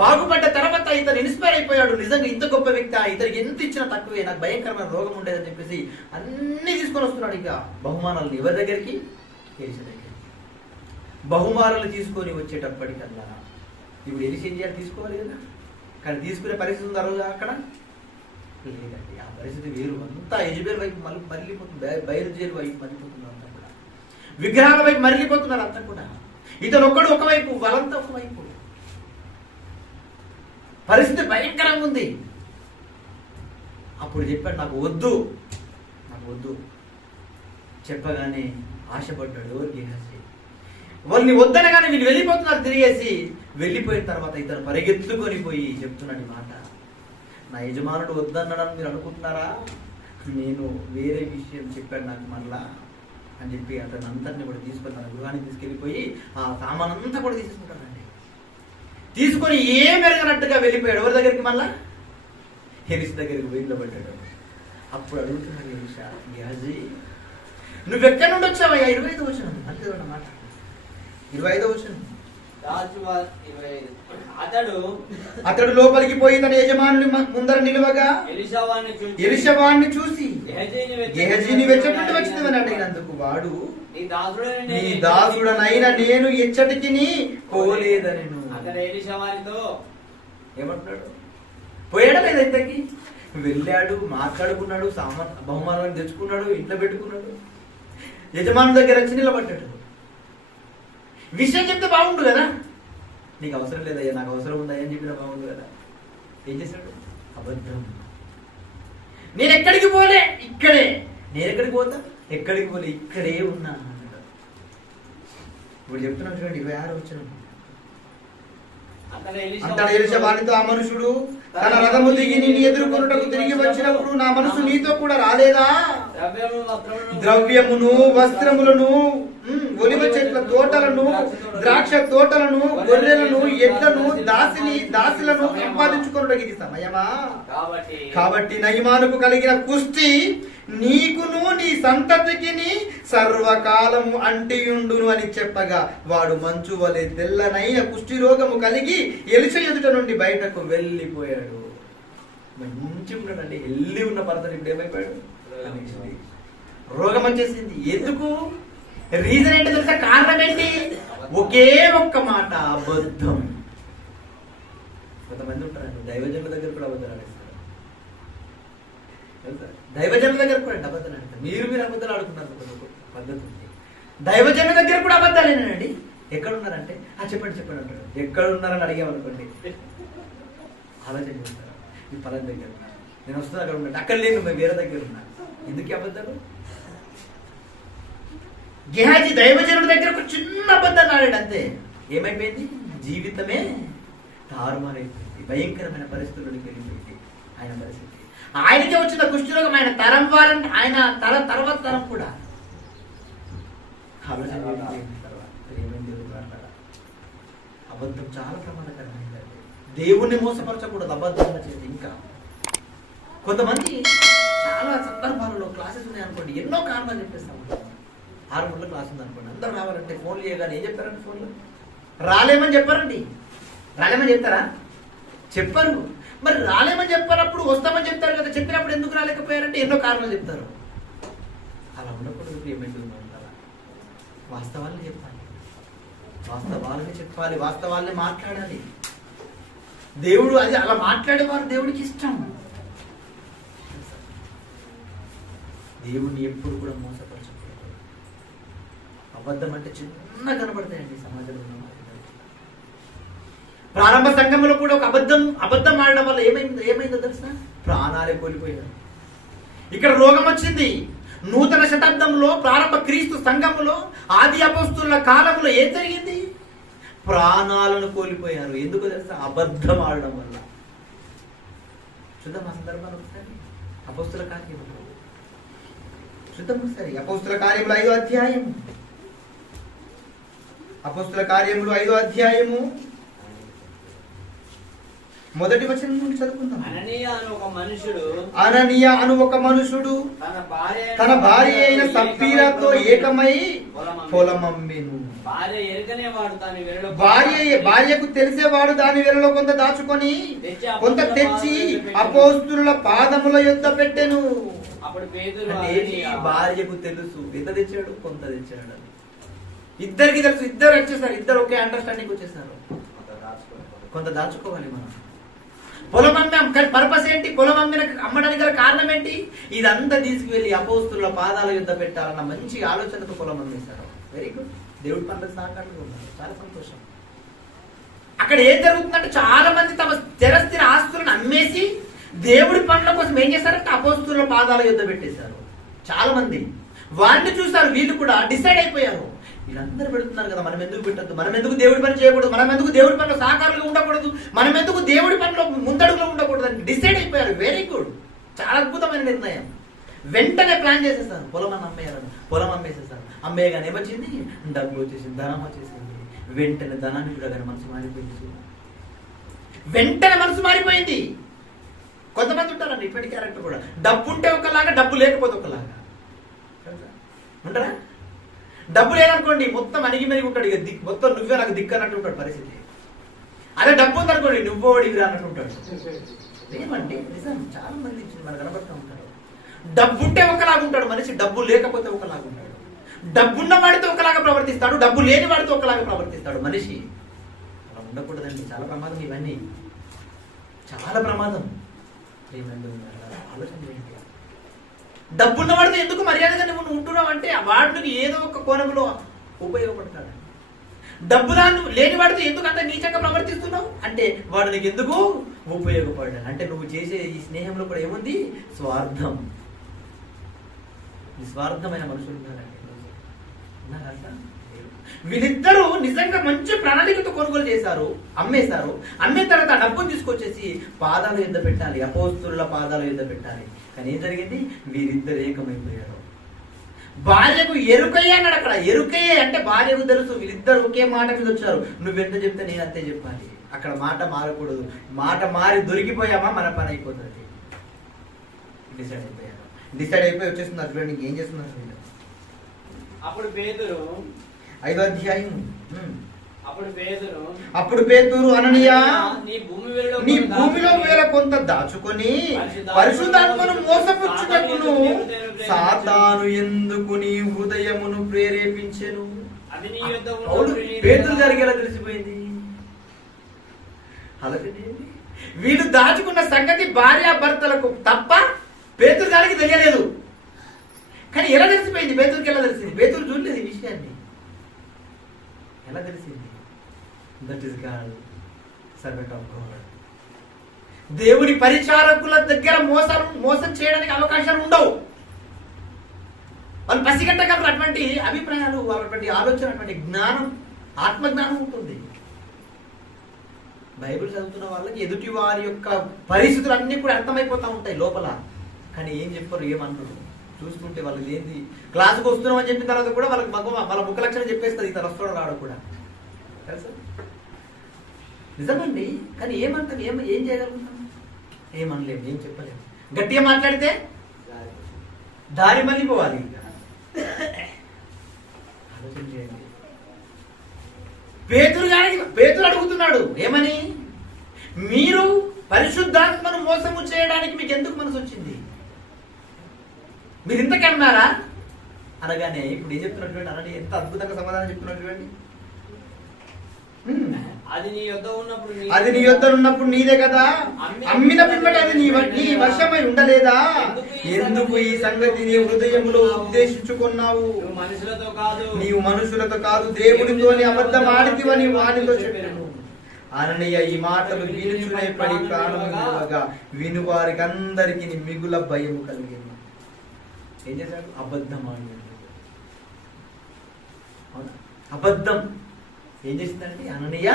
బాగుపడ్డ తర్వాత ఇతను ఇన్స్పైర్ అయిపోయాడు. నిజంగా ఇంత గొప్ప వ్యక్తి, ఇతనికి ఎంత ఇచ్చినా తక్కువే, నాకు భయంకరమైన రోగం ఉండేదని చెప్పేసి అన్ని తీసుకొని వస్తున్నాడు. ఇక బహుమానాలను ఎవరి దగ్గరికి? ఎలీషా దగ్గరికి. బహుమానాలు తీసుకొని వచ్చేటప్పటికల్లా ఇప్పుడు ఎలీషా ఏం చేయాలి? తీసుకోవాలి కదా. కానీ తీసుకునే పరిస్థితి ఉంది ఆ రోజు అక్కడ లేదండి. ఆ పరిస్థితి వేరు. అంతా యెజెబెల్ వైపు మరలిపోతుంది. బయలుదేరు వైపు మరలిపోతుంది. అంతా కూడా విగ్రహాల వైపు మరలిపోతున్నారు. అంతా కూడా ఇతను ఒక్కడు ఒకవైపు, వాళ్ళంతా ఒకవైపు. పరిస్థితి భయంకరంగా ఉంది. అప్పుడు చెప్పాడు నాకు వద్దు చెప్పగానే ఆశపడ్డాడు గెహాజీ. వాళ్ళని వద్దనగానే వీళ్ళు వెళ్ళిపోతున్నారు తిరిగేసి. వెళ్ళిపోయిన తర్వాత ఇతను పరిగెత్తుకొని పోయి చెప్తున్నాడు మాట, నా యజమానుడు వద్దన్నాడని మీరు అనుకుంటున్నారా? నేను వేరే విషయం చెప్పాడు నాకు మళ్ళా అని చెప్పి అతను అందరినీ కూడా తీసుకొని తన గృహానికి తీసుకెళ్ళిపోయి ఆ సామానంతా కూడా తీసుకుంటాడండి. తీసుకొని ఏం ఎరగనట్టుగా వెళ్ళిపోయాడు. ఎవరి దగ్గరికి? మళ్ళా ఎలీషా దగ్గరికి వెళ్ళబడ్డాడు. అప్పుడు అడుగుతున్నాడు ఎలీషా, గేహజీ నువ్వెక్కడి నుండి వచ్చావయ్యా? 25వ వచనం అంతే అన్నమాట. 25వ వచనం. అతడు లోపలికి పోయి తన యజమానుని ముందర నిలువగా ఎలీషా వాణ్ణి చూసి గేహజీని వెచ్చటి నుండి వచ్చిందని అడిగినందుకు వాడు, నీ దాసుడనైన నేను ఎచ్చటికి పోలేదనెను. ఏమంటున్నాడు? పోయాడా లేదా? ఇంతకి వెళ్ళాడు, మాట్లాడుకున్నాడు, బహుమానాలను తెచ్చుకున్నాడు, ఇంట్లో పెట్టుకున్నాడు, యజమాని దగ్గర వచ్చి నిలబడ్డాడు. విషయం చెప్తే బాగుండు కదా. నీకు అవసరం లేదయ్యా, నాకు అవసరం ఉందయ్యా అని చెప్పినా బాగుండు కదా. ఏం చేశాడు? అబద్ధం. నేను ఎక్కడికి పోలే, ఇక్కడే. నేను ఎక్కడికి పోతా? ఎక్కడికి పోలే, ఇక్కడే ఉన్నా అన్నాడు. ఇప్పుడు చెప్తున్నాను చూడండి, 26వ వచనం. అంతటా ఎలీషా వానితో, ఆ మనుషుడు తన రథము దిగి నిన్ను ఎదుర్కొనుటకు తిరిగి వచ్చినప్పుడు నా మనసు నీతో కూడా రాలేదా? ద్రవ్యమును, వస్త్రములను, ఒలివ చెట్ల తోటలను, ద్రాక్ష తోటలను, గొర్రెలను, ఎడ్లను, దాసులను సంపాదించుకొనుటకు ఇది సమయమా? కాబట్టి నయమానుకు కలిగిన కుష్టి నీకును నీ సంతతికి సర్వకాలము అంటియుండును అని చెప్పగా వాడు మంచు వలె తెల్లనైన కుష్టి రోగము కలిగి ఎలీషా ఎదుట నుండి బయటకు వెళ్ళిపోయాడు. మంచి ఉన్నాడండి, వెళ్ళి ఉన్న పర్సన్ ఇప్పుడు ఏమైపోయాడు? రోగం వచ్చేసింది. ఎందుకు? రీజన్ ఏంటి తెలుసా? కారణం ఏంటి? ఒకే ఒక్క మాట, అబద్ధం. కొంతమంది ఉంటారండి దైవజనుల దగ్గర కూడా అబద్ధాలు ఆడేస్తారు. దైవజనుల దగ్గర కూడా అబద్ధాలు ఆడతారు. మీరు అబద్ధాలు ఆడుకున్నారు పద్ధతి ఉంది. దైవజనుల దగ్గర కూడా అబద్ధాలేనండి. ఎక్కడున్నారంటే చెప్పండి అంటారు. ఎక్కడున్నారని అడిగామనుకోండి, ఆలోచన చేస్తారు, ఈ పలానా దగ్గర ఉన్నారు, నేను వస్తున్నా అక్కడ ఉన్నాడు, అక్కడ లేను, మేము వేరే దగ్గర ఉన్నా. ఎందుకు అబద్ధాలు? గేహాజీ దైవజనుడి దగ్గర ఒక చిన్న అబద్ధాన్ని ఆడాడు అంతే. ఏమైపోయింది? జీవితమే తారుమారైపోయింది. భయంకరమైన పరిస్థితుల్లోకి వెళ్ళిపోయింది ఆయన పరిస్థితి. ఆయనకే వచ్చిన కుష్ఠరోగం ఆయన తరం వారంటే ఆయన తర్వాత తరం కూడా ఆలోచన అబద్ధం చాలా ప్రమాదకరమైనది. దేవుణ్ణి మోసపరచకూడదు అబద్ధంగా చేసి. ఇంకా కొంతమంది చాలా సందర్భాలలో క్లాసెస్ ఉన్నాయి అనుకోండి, ఎన్నో కారణాలు చెప్పేస్తాం. 6 గంటల క్లాస్ ఉంది అనుకోండి, అందరూ రావాలంటే ఫోన్లు చేయగానే ఏం చెప్తారండి? ఫోన్లో రాలేమని చెప్పారండి. రాలేమని చెప్తారా? చెప్పరు. మరి రాలేమని చెప్పినప్పుడు వస్తామని చెప్తారు కదా, చెప్పినప్పుడు ఎందుకు రాలేకపోయారంటే ఎన్నో కారణాలు చెప్తారు. అలా ఉండకూడదు. ఏమైంది? వాస్తవాన్ని చెప్పాలి, వాస్తవాలని చెప్పాలి, వాస్తవాల్ని మాట్లాడాలి. దేవుడు అది అలా మాట్లాడేవారు దేవుడికి ఇష్టం. దేవుడిని ఎప్పుడు కూడా మోసపరచకూడదు. అబద్ధం అంటే చిన్న కనబడతాయండి సమాజంలో. ప్రారంభ సంఘంలో కూడా ఒక అబద్ధం ఆడడం వల్ల ఏమైందో తెలుసా? ప్రాణాలే కోల్పోయారు. ఇక్కడ రోగం వచ్చింది. నూతన శతాబ్దంలో ప్రారంభ క్రీస్తు సంఘములో ఆది అపోస్తుల కాలంలో ఏం జరిగింది? ప్రాణాలను కోల్పోయారు. ఎందుకు తెలుసా? అబద్ధం ఆడడం వల్ల. చూద్దాం ఆ సందర్భాలు ఒకసారి. అపోస్తుల కార్యములు చూద్దాం ఒకసారి. అపోస్తుల కార్యములు 5వ అధ్యాయము. అపోస్తుల కార్యములు 5వ అధ్యాయము మొదటి వచనం నుండి చదువుకుందాం. అననీయ అను ఒక మనుషుడు తన భార్య అయిన సప్పీరాతో ఏకమై పొలమమ్మెను. భార్యకు తెలిసేవాడు దాని వెలలో కొంత దాచుకొని కొంత తెచ్చి అపోస్తుల పాదముల యొద్ద పెట్టెను. భార్యకు తెలుసు, ఎంత తెచ్చాడు? కొంత తెచ్చాడు. ఇద్దరికి తెలుసు, ఇద్దరు వచ్చేసారు, ఇద్దరు ఒకే అండర్స్టాండింగ్ వచ్చేసారు. కొంత దాచుకోవాలి మనం. పొలం అమ్మాం, కానీ పర్పస్ ఏంటి? పొలం అమ్మడానికి గల కారణం ఏంటి? ఇదంతా తీసుకువెళ్ళి అపోస్తుల పాదాల యుద్ధ పెట్టాలన్న మంచి ఆలోచనతో పొలం అమ్మేశారు. Very good. దేవుడి పనులకు సహకారంగా ఉన్నారు, చాలా సంతోషం. అక్కడ ఏం జరుగుతుందంటే చాలా మంది తమ స్థిర ఆస్తులను అమ్మేసి దేవుడి పనుల కోసం ఏం చేశారంటే అపోస్తుల పాదాల యుద్ధ పెట్టేశారు. చాలా మంది వారిని చూసారు, వీళ్ళు కూడా డిసైడ్ అయిపోయారు, వీళ్ళందరూ పెడుతున్నారు కదా, మనం ఎందుకు పెట్టద్దు, మనం ఎందుకు దేవుడి పని చేయకూడదు, మనం ఎందుకు దేవుడి పనిలో సహకారులుగా ఉండకూడదు, మనం ఎందుకు దేవుడి పనిలో ముందడుగులో ఉండకూడదు అని డిసైడ్ అయిపోయారు. వెరీ గుడ్, చాలా అద్భుతమైన నిర్ణయం. వెంటనే ప్లాన్ చేసేసారు, పొలం అమ్మేయాలని. పొలం అమ్మేసేసారు. అమ్మేయగానే ఏమొచ్చింది? డబ్బులు వచ్చేసింది, ధనం వచ్చేసింది. వెంటనే ధనాన్ని కూడా కానీ మనసు మారిపోయింది. వెంటనే మనసు మారిపోయింది. కొంతమంది ఉంటారండి ఇటువంటి క్యారెక్టర్ కూడా. డబ్బు ఉంటే ఒకలాగా, డబ్బు లేకపోతే ఒకలాగా ఉంటారా? డబ్బు లేదనుకోండి మొత్తం అణిగి మెరిగి ఉంటాడు, ఇక మొత్తం నువ్వే నాకు దిక్కు అన్నట్టు ఉంటాడు పరిస్థితి. అదే డబ్బు ఉందనుకోండి నువ్వో అడిగిరా అన్నట్టు ఉంటాడు. ఏమండి నిజం, చాలా మంది మనకు కనబడుతూ ఉంటారు. డబ్బు ఉంటే ఒకలాగా ఉంటాడు మనిషి, డబ్బు లేకపోతే ఒకలాగా ఉంటాడు. డబ్బున్న వాడితో ఒకలాగా ప్రవర్తిస్తాడు, డబ్బు లేని వాడితో ఒకలాగా ప్రవర్తిస్తాడు మనిషి. అలా ఉండకూడదండి, చాలా ప్రమాదం ఇవన్నీ, చాలా ప్రమాదం. ఆలోచన ఏంటి? డబ్బున్న వాడితో ఎందుకు మర్యాదగా నువ్వు ఉంటున్నావు అంటే వాడికి ఏదో ఒక కోణంలో ఉపయోగపడతాడు. డబ్బు లేని వాడితో ఎందుకు అంత నీచంగా ప్రవర్తిస్తున్నావు అంటే వాడు నీకు ఎందుకు ఉపయోగపడ్డాడు. అంటే నువ్వు చేసే ఈ స్నేహంలో కూడా ఏముంది? స్వార్థం. నిస్వార్థమైన మనుషులు ఉన్నారండి. వీళ్ళిద్దరూ నిజంగా మంచి ప్రణాళికతో కొనుగోలు చేశారు, అమ్మేశారు. అమ్మిన తర్వాత ఆ డబ్బును తీసుకొచ్చేసి పాదాల యుద్ధ పెట్టాలి, అపోస్తుల పాదాల యుద్ధ పెట్టాలి. కానీ ఏం జరిగింది? వీరిద్దరు ఏకమైపోయారు. భార్యకు ఎరుకయ్య అన్నాడు అక్కడ. ఎరుకయ్యే అంటే భార్యకు తెలుసు, వీళ్ళిద్దరు ఒకే మాట మీద వచ్చారు. నువ్వెంత చెప్తే నేను అంతే చెప్పాలి. అక్కడ మాట మారకూడదు. మాట మారి దొరికిపోయామా మన పని అయిపోతుంది. డిసైడ్ అయిపోయారు. డిసైడ్ అయిపోయి వచ్చేస్తున్నారు. చూడండి ఏం చేస్తున్నారు వీళ్ళు. అప్పుడు పేతురు 5వ అధ్యాయం. అప్పుడు పేతురు అననీయ నీ భూమిలో వేల కొంత దాచుకొని పరిశుద్ధాత్మను మోసపుచ్చుటకును సాతాను ఎందుకు నీ హృదయమును ప్రేరేపించెను. పేతురు గారికి ఎలా తెలిసిపోయింది? అలాగే వీళ్ళు దాచుకున్న సంగతి భార్యాభర్తలకు తప్ప పేతురు గారికి తెలియలేదు. కానీ ఎలా తెలిసిపోయింది? పేతురుకి ఎలా తెలిసింది? పేతురు చూడలేదు ఈ విషయాన్ని. ఎలా తెలిసింది? That is God, servant of God. దేవుడి పరిచారకుల దగ్గర మోసం చేయడానికి అవకాశాలు ఉండవు. వాళ్ళు పసిగట్టగలరు అటువంటి అభిప్రాయాలు, అటువంటి ఆలోచన, అటువంటి జ్ఞానం, ఆత్మజ్ఞానం ఉంటుంది. బైబిల్ చదువుతున్న వాళ్ళకి ఎదుటి వారి యొక్క పరిస్థితులు అన్నీ కూడా అర్థమైపోతూ ఉంటాయి లోపల. కానీ ఏం చెప్పరు, ఏమన్నారు చూస్తుంటే వాళ్ళు ఏంది క్లాసుకు వస్తున్నాం అని చెప్పిన తర్వాత కూడా వాళ్ళకి వాళ్ళ ముఖ లక్షణం చెప్పేస్తుంది ఇతర వస్తాడు రాడు కూడా. తెలుసా? నిజమండి. కానీ ఏమంటాం? ఏం చేయగలుగుతాం? ఏమనలేము, ఏం చెప్పలేము. గట్టిగా మాట్లాడితే దారి మళ్ళీపోవాలి. ఆలోచన చేయండి. పేతురు అడుగుతున్నాడు ఏమని? మీరు పరిశుద్ధాత్మను మోసము చేయడానికి మీకు ఎందుకు మనసు వచ్చింది? మీరు ఇంతకీ అన్నారా అనగానే ఇప్పుడు ఏం చెప్తున్నటువంటి అనని ఎంత అద్భుతంగా సమాధానం చెప్తున్నటువంటి. అది నీ యొద్ద ఉన్నప్పుడు నీదే కదా, అమ్మిన పిమ్మట అది నీ వశమై ఉండలేదా? ఎందుకు ఈ సంగతి నీ హృదయంలో ఉద్దేశించుకున్నావు? నీవు మనుషులతో కాదు దేవునితోని అబద్ధం ఆడితివని వానితో చెప్పాను. అననీయ ఈ మాటలు వినుచునే పడి ప్రాణముగా విను వారికి అందరికి మిగుల భయం కలిగింది. ఏం చేశాడు? అబద్ధం ఆడాడు. అబద్ధం ఏం చేసిందంటే అననీయ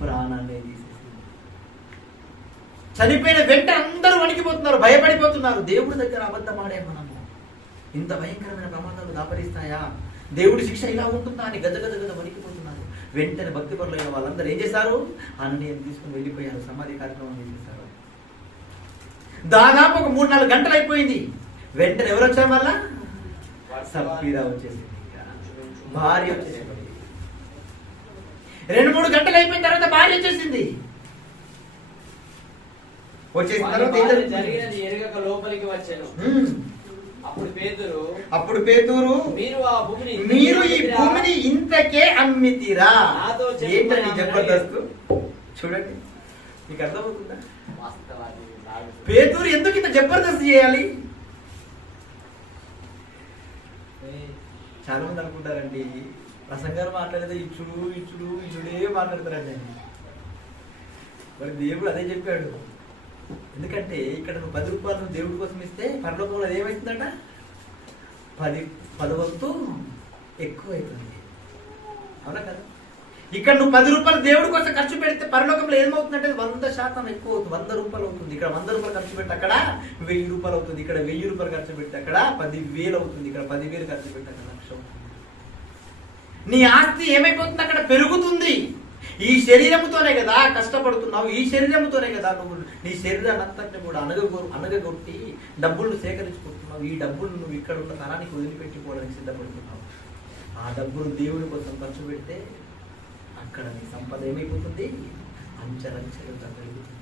ప్రాణాన్ని తీసేసింది. చనిపోయిన వెంట అందరూ వణికిపోతున్నారు, భయపడిపోతున్నారు. దేవుడి దగ్గర అబద్ధం ఆడే మనము ఇంత భయంకరమైన ప్రమాదాలు దాపరిస్తాయా? దేవుడి శిక్ష ఇలా ఉంటుందా అని గద వణికిపోతున్నారు. వెంటనే భక్తి పరులైన వాళ్ళందరూ ఏం చేశారు? అననీయను తీసుకుని వెళ్ళిపోయారు, సమాధి కార్యక్రమం చేసేసారు. దాదాపు ఒక 3-4 గంటలు అయిపోయింది. వెంటనే ఎవరు వచ్చారు? వల్ల సప్పీరా వచ్చేసింది, భార్య వచ్చేసింది. 2-3 గంటలు అయిపోయిన తర్వాత భార్య వచ్చేసింది. వచ్చేసిన తర్వాత లోపలికి వచ్చాను. అప్పుడు పేతురు మీరు ఈ భూమిని ఇంతకే అమ్మితిరా. ఏంటండి జబర్దస్త్? చూడండి, మీకు అర్థమవుతుందా? పేతురు ఎందుకు ఇంత జబర్దస్త్ చేయాలి? చాలా మంది అనుకుంటారండి ప్రసంగాలు మాట్లాడితే ఇచ్చుడే మాట్లాడతారండి. మరి దేవుడు అదే చెప్పాడు. ఎందుకంటే ఇక్కడ నువ్వు 10 రూపాయలు దేవుడి కోసం ఇస్తే పరలోకంలో ఏమవుతుందట? 10 వంతు ఎక్కువ అవుతుంది. అవునా కదా? ఇక్కడ నువ్వు 10 రూపాయలు దేవుడి కోసం ఖర్చు పెడితే పరలోకంలో ఏమవుతుందంటే 100% ఎక్కువ అవుతుంది. 100 రూపాయలు అవుతుంది. ఇక్కడ 100 రూపాయలు ఖర్చు పెడితే అక్కడ 1000 రూపాయలు అవుతుంది. ఇక్కడ 1000 రూపాయలు ఖర్చు పెడితే అక్కడ 10,000 అవుతుంది. ఇక్కడ 10,000 ఖర్చు పెడితే అక్కడ 1,00,000 అవుతుంది. నీ ఆస్తి ఏమైపోతుంది? అక్కడ పెరుగుతుంది. ఈ శరీరంతోనే కదా కష్టపడుతున్నావు, ఈ శరీరంతోనే కదా నువ్వు నీ శరీరాన్ని అంతటిని కూడా అనగగొట్టి డబ్బులను సేకరించుకుంటున్నావు. ఈ డబ్బులు నువ్వు ఇక్కడ ఉన్న తరానికి వదిలిపెట్టిపోవడానికి సిద్ధపడుతున్నావు. ఆ డబ్బులు దేవుడి కోసం ఖర్చు పెడితే అక్కడ నీ సంపద ఏమైపోతుంది? అంచెలంచెలుగా పెరుగుతుంది.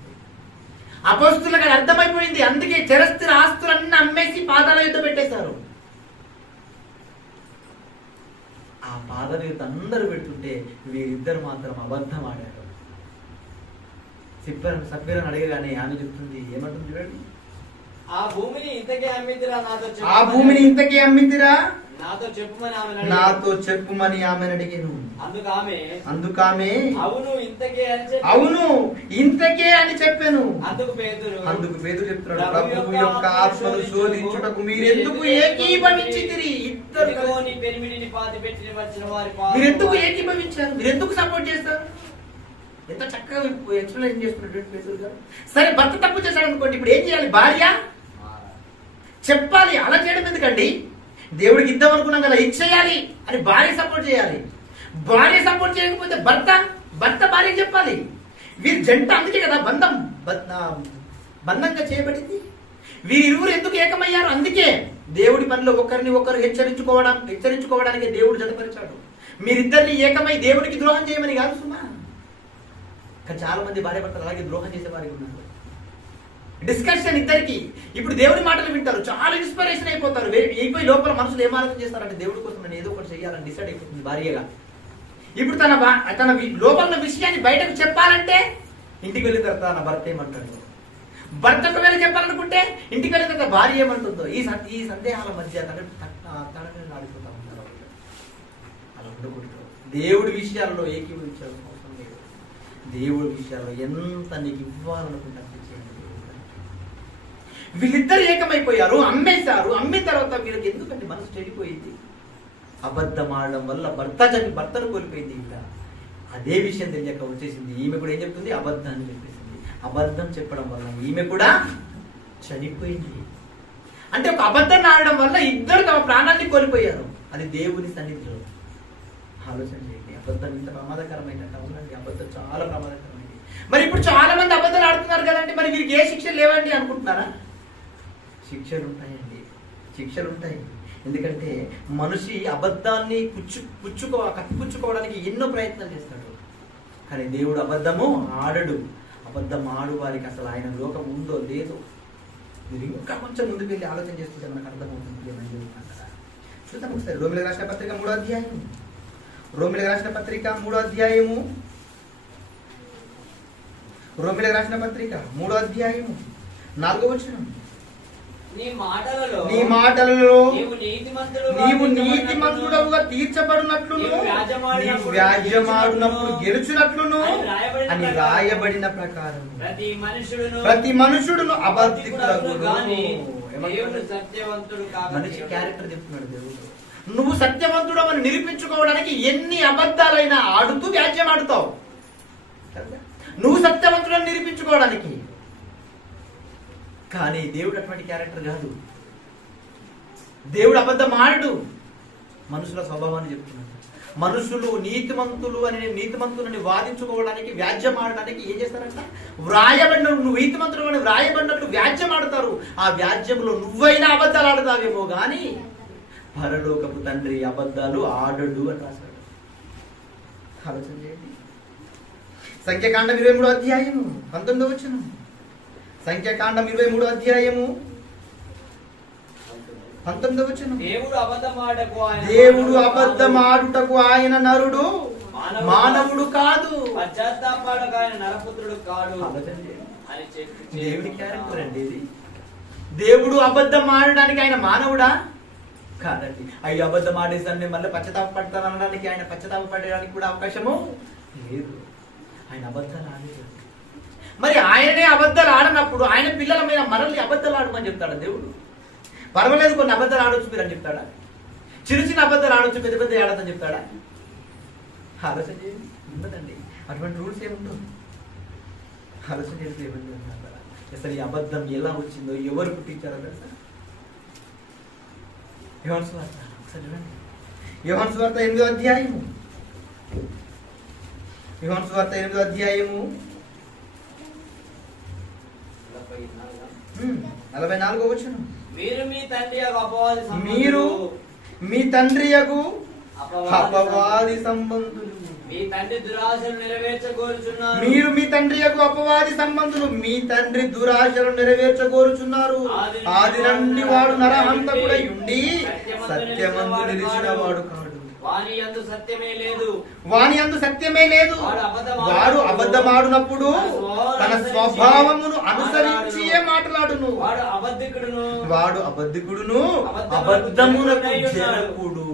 అపోస్తులకు అది అర్థమైపోయింది. అందుకే చిరస్థిర ఆస్తులన్నీ అమ్మేసి పాదాల యుద్ధ పెట్టేశారు. ఆ పాదాల యుద్ధ అందరూ పెడుతుంటే వీరిద్దరు మాత్రం అబద్ధం ఆడారు. సభ్యులను అడగగానే ఆమె చెప్తుంది, ఏమంటుంది చూడండి, ఆ భూమిని ఇంతకే అమ్మితిరా నాతో చెప్పుమని ఆమెను అడిగాను. అందుకామె అవును ఇంతకే అని చెప్పాను. అందుకు పేతురు చెప్తున్నాడు, ప్రభువు యొక్క ఆత్మను శోధించుటకు మీరెందుకు ఏకీభవించితిరి? మీరెందుకు ఏకీభవించారు? మీరెందుకు సపోర్ట్ చేస్తారు? ఎంత చక్కగా ఎక్స్ప్లెయిన్ చేస్తున్నటువంటి పేతురు గారు. సరే, భర్త తప్పు చేశాడు అనుకోండి, ఇప్పుడు ఏం చేయాలి? భార్య చెప్పాలి. అలా చేయడం ఎందుకండి? దేవుడికి ఇద్దాం అనుకున్నాం కదా, ఇచ్చేయాలి అని భార్య సపోర్ట్ చేయాలి. భార్య సపోర్ట్ చేయకపోతే భర్త భార్య చెప్పాలి. వీరి జంట అందుకే కదా బంధంగా చేయబడింది. వీరిరువురు ఎందుకు ఏకమయ్యారు? అందుకే దేవుడి పనిలో ఒకరిని ఒకరు హెచ్చరించుకోవడానికి దేవుడు జతపరిచాడు. మీరిద్దరిని ఏకమై దేవుడికి ద్రోహం చేయమని కాదు సుమా. కానీ చాలా మంది భార్య భర్తలు అలాగే ద్రోహం చేసే వారికి ఉన్నారు. డిస్కషన్ ఇద్దరికి. ఇప్పుడు దేవుడి మాటలు వింటారు, చాలా ఇన్స్పిరేషన్ అయిపోతారు. అయిపోయి లోపల మనసులు ఏం ఆలోచన చేస్తారంటే దేవుడి కోసం నేను ఏదో ఒకటి చేయాలని డిసైడ్ అయిపోతుంది భార్యగా. ఇప్పుడు తన లోపల విషయాన్ని బయటకు చెప్పాలంటే ఇంటికి వెళ్ళిన తర్వాత తన భర్త ఏమంటాడు, భర్తకు వెళ్ళి చెప్పాలనుకుంటే ఇంటికి వెళ్ళిన తర్వాత భార్య ఏమంటుందో, ఈ సందేహాల మధ్య తడకని ఆడిపోతా ఉంటారు. అలా ఉండకూడదు. దేవుడి విషయాల్లో ఏకీభవించాల్సిన అవసరం లేదు. దేవుడి విషయాల్లో ఎంత నీకు ఇవ్వాలనుకుంటే వీళ్ళిద్దరు ఏకమైపోయారు, అమ్మేశారు. అమ్మిన తర్వాత వీళ్ళకి ఎందుకంటే మనసు చెడిపోయింది. అబద్ధం ఆడడం వల్ల భర్తను కోల్పోయింది. ఇలా అదే విషయం తెలియక వచ్చేసింది. ఈమె కూడా ఏం చెప్తుంది? అబద్ధాన్ని చెప్పేసింది. అబద్ధం చెప్పడం వల్ల ఈమె కూడా చనిపోయింది. అంటే ఒక అబద్ధం ఆడడం వల్ల ఇద్దరు తమ ప్రాణాన్ని కోల్పోయారు. అది దేవుని సన్నిధిలో. ఆలోచన చేయండి, అబద్ధం ఇంత ప్రమాదకరమైనట్టు. అవునండి, అబద్ధం చాలా ప్రమాదకరమైనది. మరి ఇప్పుడు చాలా మంది అబద్ధాలు ఆడుతున్నారు కదండి, మరి వీరికి ఏ శిక్షలు లేవండి అనుకుంటున్నారా? శిక్షలు ఉంటాయండి, శిక్షలు ఉంటాయి. ఎందుకంటే మనిషి అబద్ధాన్ని కప్పిపుచ్చుకోవడానికి ఎన్నో ప్రయత్నాలు చేస్తాడు. కానీ దేవుడు అబద్ధము ఆడడు. అబద్ధం ఆడు వారికి అసలు ఆయన లోకం ఉందో లేదో మీరు ఇంకా కొంచెం ముందుకు వెళ్ళి ఆలోచన చేస్తుంటే మనకు అర్థమవుతుంది. చూద్దాం ఒకసారి రోమిలకు రాసిన పత్రిక 3వ అధ్యాయం. రోమిలకు రాసిన పత్రిక 3వ అధ్యాయము. రోమిలకు రాసిన పత్రిక 3వ అధ్యాయము 4వ వచనం. నీ మాటలలో నీవు నీతిమంతుడవుగా తీర్చబడినట్లును, నీవు వ్యాజ్యమాడినప్పుడు గెలుచునట్లును అని రాయబడిన ప్రకారం ప్రతి మనుషుడును అబద్ధికుడగును. మనిషి క్యారెక్టర్ చెప్తున్నాడు దేవుడు. నువ్వు సత్యవంతుడు అని నిరూపించుకోవడానికి ఎన్ని అబద్ధాలైనా ఆడుతూ వ్యాజ్యం ఆడుతావు. నువ్వు సత్యవంతుడని నిరూపించుకోవడానికి. కానీ దేవుడు అటువంటి క్యారెక్టర్ కాదు. దేవుడు అబద్ధం ఆడడు. మనుషుల స్వభావాన్ని చెప్తున్నాడు. మనుషులు నీతిమంతులని వాదించుకోవడానికి, వ్యాజ్యం ఆడడానికి ఏం చేస్తారంట? వ్రాయబడినట్టు నువ్వు నీతిమంతుడు అని వ్రాయబడినట్టు వ్యాజ్యం ఆడతారు. ఆ వ్యాజ్యంలో నువ్వైనా అబద్ధాలు ఆడతావేమో కానీ పరలోకపు తండ్రి అబద్ధాలు ఆడడు అని రాశాడు. ఆలోచన చేయండి. సంఖ్యాకాండం 23వ అధ్యాయము 19వ వచనం. సంఖ్యాకాండం 23వ అధ్యాయము 19వ వచనం. దేవుడు అబద్ధమాడుటకు ఆయన నరుడు, మానవుడు కాదు. పశ్చాత్తాపడకు ఆయన నరపుత్రుడు కాడు. దేవుడి క్యారెక్టర్ అండి ఇది. దేవుడు అబద్ధం ఆడడానికి ఆయన మానవుడా? కాదండి. అవి అబద్ధం ఆడేసాన్ని మళ్ళీ పశ్చాత్తాప పడతాను అనడానికి, ఆయన పశ్చాత్తాప పడడానికి కూడా అవకాశము లేదు. ఆయన అబద్ధాలు ఆడేది. మరి ఆయనే అబద్ధాలు ఆడనప్పుడు ఆయన పిల్లల మీద మనల్ని అబద్ధాలు ఆడమని చెప్తాడా దేవుడు? పర్వాలేదు, కొన్ని అబద్ధాలు ఆడొచ్చు మీరు అని చెప్తాడా? చిన్న చిన్న అబద్ధాలు ఆడొచ్చు, పెద్ద పెద్ద ఆడదని చెప్తాడా? ఆలోచన చేయండి. ఉండదండి, అటువంటి రూల్స్ ఏముండవు. ఆలోచన చేస్తే ఏముంది అంటారా? అసలు ఈ అబద్ధం ఎలా వచ్చిందో, ఎవరు పుట్టించారో తెలుసా? యోహాను సువార్త ఒకసారి చూడండి. యోహాను సువార్త 8వ అధ్యాయము యోహాను సువార్త 8వ అధ్యాయము 44వ వచనం. మీరు మీ తండ్రి యొక్క అపవాది మీరు సంబంధులు, మీ తండ్రి యగు అపవాది అపవాది సంబంధులు. మీ తండ్రి దురాశలు నెరవేర్చగోరుచున్నారు. మీరు మీ తండ్రి యొక్క అపవాది సంబంధులు, మీ తండ్రి దురాశలు నెరవేర్చగోరుచున్నారు. ఆది నుండి వాడు నరహంతకుడై ఉండి సత్యమందు నిలిచిన వాడు కాడు. వాని యందు సత్యమే లేదు. వాని యందు సత్యమే లేదు. వాడు అబద్ధమాడునప్పుడు తన స్వభావమును అనుసరించి మాట్లాడును. వాడు అబద్ధికుడును. వాడు అబద్ధికుడును, అబద్ధమునకు జనకుడు.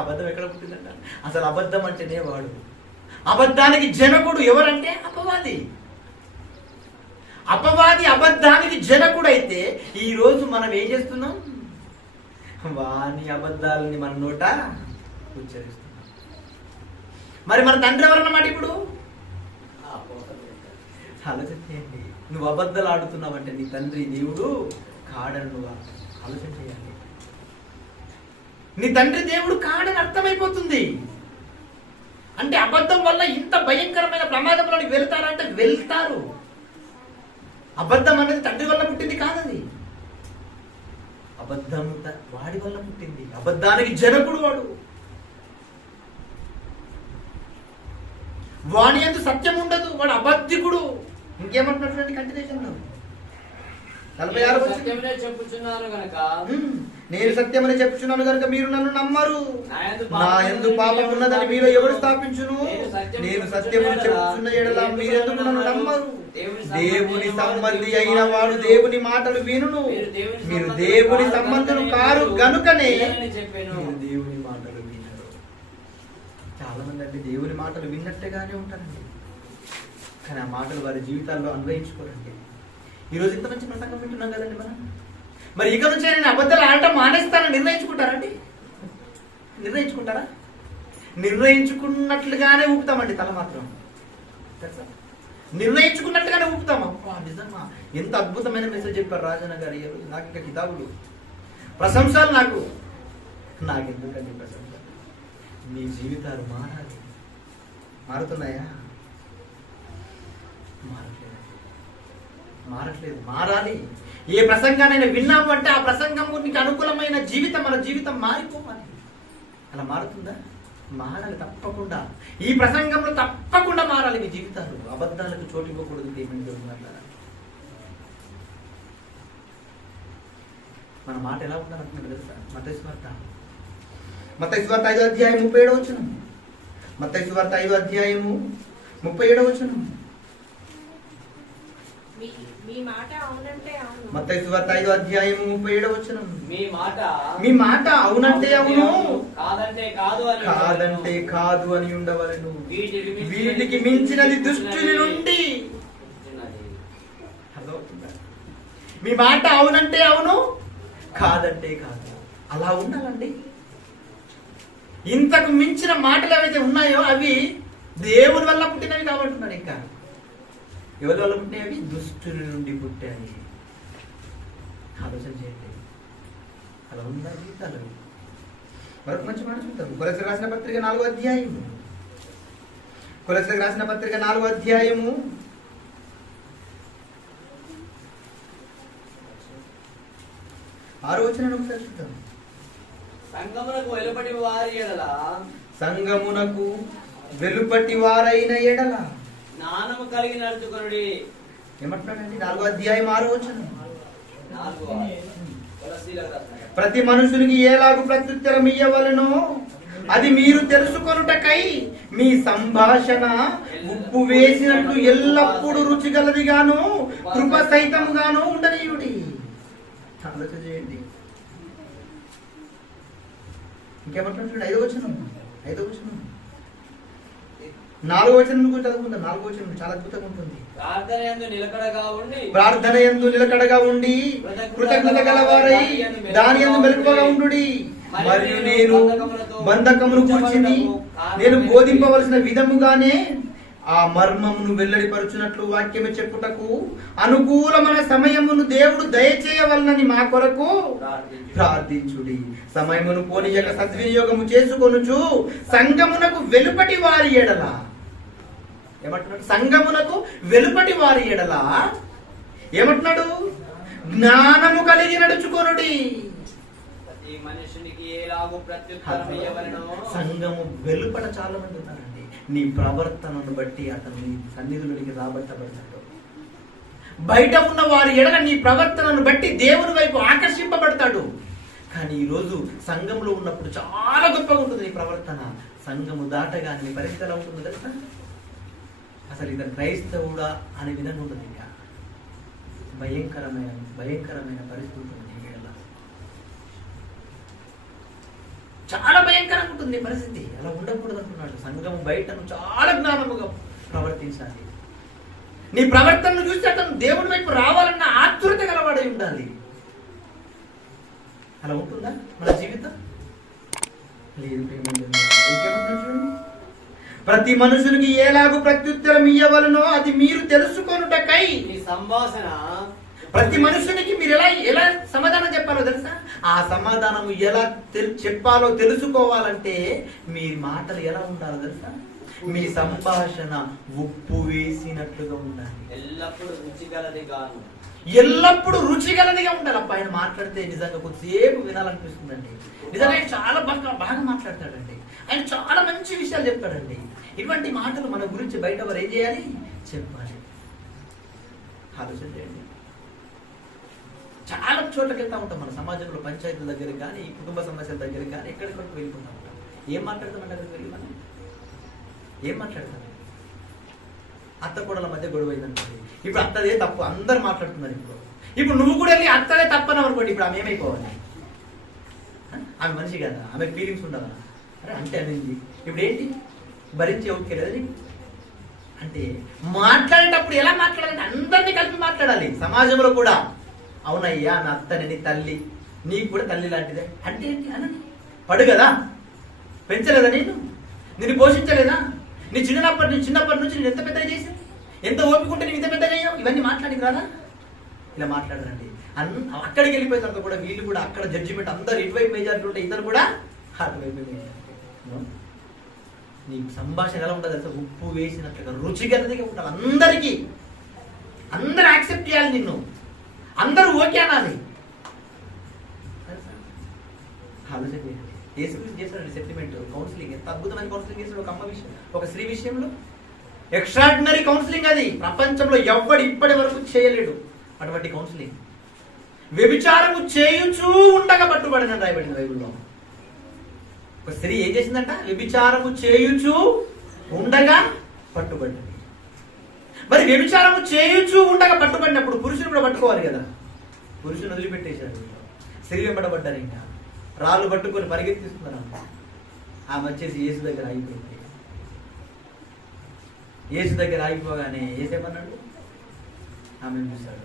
అబద్ధం ఎక్కడ పుట్టిందంట? అసలు అబద్ధం అంటేనే వాడు. అబద్ధానికి జనకుడు ఎవరంటే అపవాది. అపవాది అబద్ధానికి జనకుడైతే ఈ రోజు మనం ఏం చేస్తున్నాం? వాని అబద్ధాలని మన నోట ఉచ్చరిస్తున్నాం. మరి మన తండ్రి ఎవరన్నమాట ఇప్పుడు? ఆలోచన చేయండి. నువ్వు అబద్ధాలు ఆడుతున్నావంటే నీ తండ్రి దేవుడు కాడని నువ్వు ఆలోచన చేయాలి. నీ తండ్రి దేవుడు కాడని అర్థమైపోతుంది. అంటే అబద్ధం వల్ల ఇంత భయంకరమైన ప్రమాదంలోకి వెళ్తారంటే వెళ్తారు. అబద్ధం అనేది తండ్రి వల్ల పుట్టింది కాదది. అబద్ధం వాడి వల్ల పుట్టింది. అబద్ధానికి జనకుడు వాడు. వాడి యందు సత్యం ఉండదు, వాడు అబద్ధికుడు. ఇంకేమంటున్నటువంటి కంటిన్యూషన్ 46 సత్యమునే చెప్పుచున్నాను గనక నేను సత్యమని చెప్పుచున్నాను కనుక మీరు నన్ను నమ్మరు. నా యందు పాపం ఉన్నదని మీలో ఎవరు స్థాపించును? నేను సత్యమని చెప్పుచున్న ఎడల మీరెందుకు నన్ను నమ్మరు? దేవుని సంబంధి అయిన వాడు దేవుని మాటలు వినును. మీరు దేవుని సంబంధులు కారు గనుకనే మీరు దేవుని మాటలు వినరు. చాలా మంది అంటే దేవుని మాటలు విన్నట్టుగానే ఉంటారండి, కానీ ఆ మాటలు వారి జీవితాల్లో అన్వయించుకోరండి. ఈరోజు ఇంత మంచి ప్రసంగం వింటున్నాం కదండి మనం. మరి ఇక నుంచి నేను అబద్ధాలు ఆడటం మానేస్తానని నిర్ణయించుకుంటారండి? నిర్ణయించుకుంటారా? నిర్ణయించుకున్నట్లుగానే ఊపుతామండి తల మాత్రం. తెలుసా? నిర్ణయించుకున్నట్లుగానే ఊపుతాం. అబ్బా నిజమా, ఎంత అద్భుతమైన మెసేజ్ చెప్పారు రాజన్న గారు ఈ రోజు. నాకు ఇంకా కితాబులు ప్రశంసలు నాకెందుకండి ప్రశంస? మీ జీవితాలు మారాలి. మారుతున్నాయా? మారట్లేదు. మారాలి. ఏ ప్రసంగానైనా విన్నాము అంటే ఆ ప్రసంగము నీకు అనుకూలమైన జీవితం, మన జీవితం మారిపోవాలి. అలా మారుతుందా? మారాలి తప్పకుండా. ఈ ప్రసంగంలో తప్పకుండా మారాలి మీ జీవితాలు. అబద్ధాలకు చోటు ఇవ్వకూడదు. దేవుని మాట్లాడాలి. మన మాట ఎలా ఉండాలంటున్నాడు తెలుసా? మత్తయి సువార్త 5వ అధ్యాయం 37వ వచనం. మత్తయి సువార్త 5వ అధ్యాయము 37వ వచనం. మత్తయి సువార్త 5వ అధ్యాయము 37వ వచనం. మీ మాట అవునంటే అవును, కాదంటే కాదు అని ఉండవలెను. వీటికి మించినది దుష్టుని నుండి. మీ మాట అవునంటే అవును, కాదంటే కాదు. అలా ఉండాలండి. ఇంతకు మించిన మాటలు ఏవైతే ఉన్నాయో అవి దేవుని వల్ల పుట్టినవి కాబట్టున్నాడు. ఇంకా ఎవరి వల్ల పుట్టినాయి? అవి దుష్టుని నుండి పుట్టాయి. ఆలోచన చేయండి. అలా ఉందా జీవితాలు? మరొక మంచి మాట చూద్దాం. కొలసీలకు రాసిన పత్రిక 4వ అధ్యాయము. కొలసీలకు రాసిన పత్రిక 4వ అధ్యాయము 6వ వచనాన్ని ఒకసారి చూద్దాం. సంగమునకు వెలుపటి వారి ఎడల, సంగమునకు వెలుపటి వారైన ఎడల జ్ఞానము కలిగి నడుచుకొనుడి. ఏమంటున్నాడండి? 4వ అధ్యాయం 6వ వచనం. 4 కొలస్సీలకు రాసిన ప్రతి మనుషునికి ఏలాగు ప్రత్యుత్తరం ఇయ్యవలెనో అది మీరు తెలుసుకొనుటకై మీ సంభాషణ ఉప్పు వేసినట్టు ఎల్లప్పుడూ రుచిగలదిగాను కృప సహితముగాను ఉండనీయుడి. ఆలోచన చేయండి. ఇంకేమంటున్నాడు? 5వ వచనం. 4వ వచనం గురించి చదువుకుందాం. 4వ వచనం చాలా అద్భుతంగా ఉంటుంది. ప్రార్థన యందు నిలకడగా ఉండి కృతజ్ఞత గలవారై దాని యందు మెలకువగా ఉండుడి. మరియు నేను బంధకమును కూర్చింది నేను బోధింపవలసిన విధముగానే ఆ మర్మమును వెల్లడిపరుచున్నట్లు వాక్యము చెప్పుటకు అనుకూలమైన సమయమును దేవుడు దయచేయవలనని మా కొరకు ప్రార్థించుడి. సమయమును పోనీయక సద్వినియోగము చేసుకొనుచు సంఘమునకు వెలుపటి వారి ఎడల ఏమంటున్నాడు? సంఘమునకు వెలుపటి వారి ఎడల ఏమంటున్నాడు? జ్ఞానము కలిగి నడుచుకొనుడి. ప్రతి మనుషునికి ఎలాగూ ప్రత్యుత్తరం ఇయ్యవలెనో. సంఘము వెలుపట చాలా మంది ఉన్నారండి. నీ ప్రవర్తనను బట్టి అతను నీ సన్నిధులకి రాబట్టబడతాడు. బయట ఉన్న వారి ఎడల నీ ప్రవర్తనను బట్టి దేవుని వైపు ఆకర్షింపబడతాడు. కానీ ఈరోజు సంఘంలో ఉన్నప్పుడు చాలా గొప్పగా ఉంటుంది నీ ప్రవర్తన. సంఘము దాటగానే నీ పరిస్థితి ఎలా ఉంటుందో తెలుసా? అసలు ఇతను క్రైస్తవుడా అనే విధంగా ఉంటుంది. ఇంకా భయంకరమైన పరిస్థితి ఉంటుంది నీ ఎడల. చాలా భయంకరంగా ఉంటుంది నీ పరిస్థితి. అలా ఉండకూడదు అంటున్నాడు. సంఘం బయటను చాలా జ్ఞానముగా ప్రవర్తించాలి. నీ ప్రవర్తనను చూసి అతను దేవుడి వైపు రావాలన్న ఆతృత గలవాడై ఉండాలి. అలా ఉంటుందా మన జీవితం? లేదు. చూడండి, ప్రతి మనుషునికి ఎలాగూ ప్రత్యుత్తరం ఇయ్యవలనో అది మీరు తెలుసుకొనుటకై. నీ సంభాషణ ప్రతి మనుషునికి మీరు ఎలా సమాధానం చెప్పాలో తెలుసా? ఆ సమాధానం ఎలా చెప్పాలో తెలుసుకోవాలంటే మీ మాటలు ఎలా ఉండాలో తెలుసా? మీ సంభాషణ ఉప్పు వేసినట్లుగా ఉండాలి. ఎల్లప్పుడూ రుచిగలది గాను. ఎల్లప్పుడూ రుచిగలదిగా ఉండాలి. అబ్బా, ఆయన మాట్లాడితే నిజంగా కొద్దిసేపు వినాలనిపిస్తుందండి. నిజంగా ఆయన చాలా బాగా మాట్లాడతాడండి. ఆయన చాలా మంచి విషయాలు చెప్తాడండి. ఇటువంటి మాటలు మన గురించి బయట వారు ఏం చేయాలి? చెప్పాలి. ఆలోచన చేయండి. చాలా చోట్లకి వెళ్తా ఉంటాం మన సమాజంలో, పంచాయతీల దగ్గర కానీ, కుటుంబ సమస్యల దగ్గర కానీ, ఎక్కడికొరకు వెళ్ళిపోతా ఉంటాం. ఏం మాట్లాడతామంటే అక్కడికి వెళ్ళి మనం ఏం మాట్లాడతాం? అత్త కోడల మధ్య గొడవ అయిందనుకోండి, ఇప్పుడు అత్తదే తప్పు అందరు మాట్లాడుతున్నారు. ఇప్పుడు నువ్వు కూడా వెళ్ళి అత్తదే తప్పని అనుకోండి, ఇప్పుడు ఆమె ఏమైపోవాలి? ఆమె మనిషి కదా, ఆమె ఫీలింగ్స్ ఉండాలా? అరే అంటే అనేది ఇప్పుడు ఏంటి భరించి ఓకే లేదా నీకు? అంటే మాట్లాడేటప్పుడు ఎలా మాట్లాడాలంటే అందరినీ కలిపి మాట్లాడాలి. సమాజంలో కూడా అవునయ్యా నా అత్తని, నీ తల్లి, నీకు కూడా తల్లి లాంటిదే అంటే ఏంటి అనని పడు కదా. పెంచలేదా నిన్ను పోషించలేదా? నీ చిన్నప్పటి నుంచి నేను ఎంత పెద్దగా చేశాను, ఎంత ఓపికంటే నేను ఇంత పెద్దగా అయ్యావు, ఇవన్నీ మాట్లాడింది కదా. ఇలా మాట్లాడరండి. అక్కడికి వెళ్ళిపోయిన తర్వాత కూడా వీళ్ళు కూడా అక్కడ జడ్జిమెంట్ అందరు ఇటువైపు మెజారిటీ ఉంటే ఇద్దరు కూడా అటువైపు మెజారిటీ. నీ సంభాషణ ఎలా ఉంటుంది అసలు? ఉప్పు వేసినట్లుగా రుచిగలదిగా ఉండాలి. అందరికీ అందరూ యాక్సెప్ట్ చేయాలి నిన్ను, అందరూ ఓకే అనాలి. ఆలోచన చేయండి. యేసుక్రీస్తు చేశాడు సెటిల్మెంట్, కౌన్సిలింగ్. ఎంత అద్భుతమైన కౌన్సిలింగ్ చేశాడు ఒక అమ్మ విషయం, ఒక స్త్రీ విషయంలో. ఎక్స్ట్రాడినరీ కౌన్సిలింగ్ అది. ప్రపంచంలో ఎవ్వడు ఇప్పటి వరకు చేయలేడు అటువంటి కౌన్సిలింగ్. వ్యభిచారము చేయుచూ ఉండగా పట్టుబడిన రాయబడింది బైబిల్లో. ఒక స్త్రీ ఏం చేసిందంట? వ్యభిచారము చేయుచూ ఉండగా పట్టుబడింది. మరి వ్యభిచారము చేయుచూ ఉండగా పట్టుబడినప్పుడు పురుషుని కూడా పట్టుకోవాలి కదా. పురుషుని వదిలిపెట్టేశారు, స్త్రీ వెంబడబడ్డారు. ఇంకా రాళ్ళు పట్టుకొని పరిగెత్తిస్తున్నారు. ఆమె వచ్చేసి యేసు దగ్గర ఆగిపోయింది. యేసు దగ్గర ఆగిపోగానే యేసేమన్నాడు? ఆమె చూశాడు.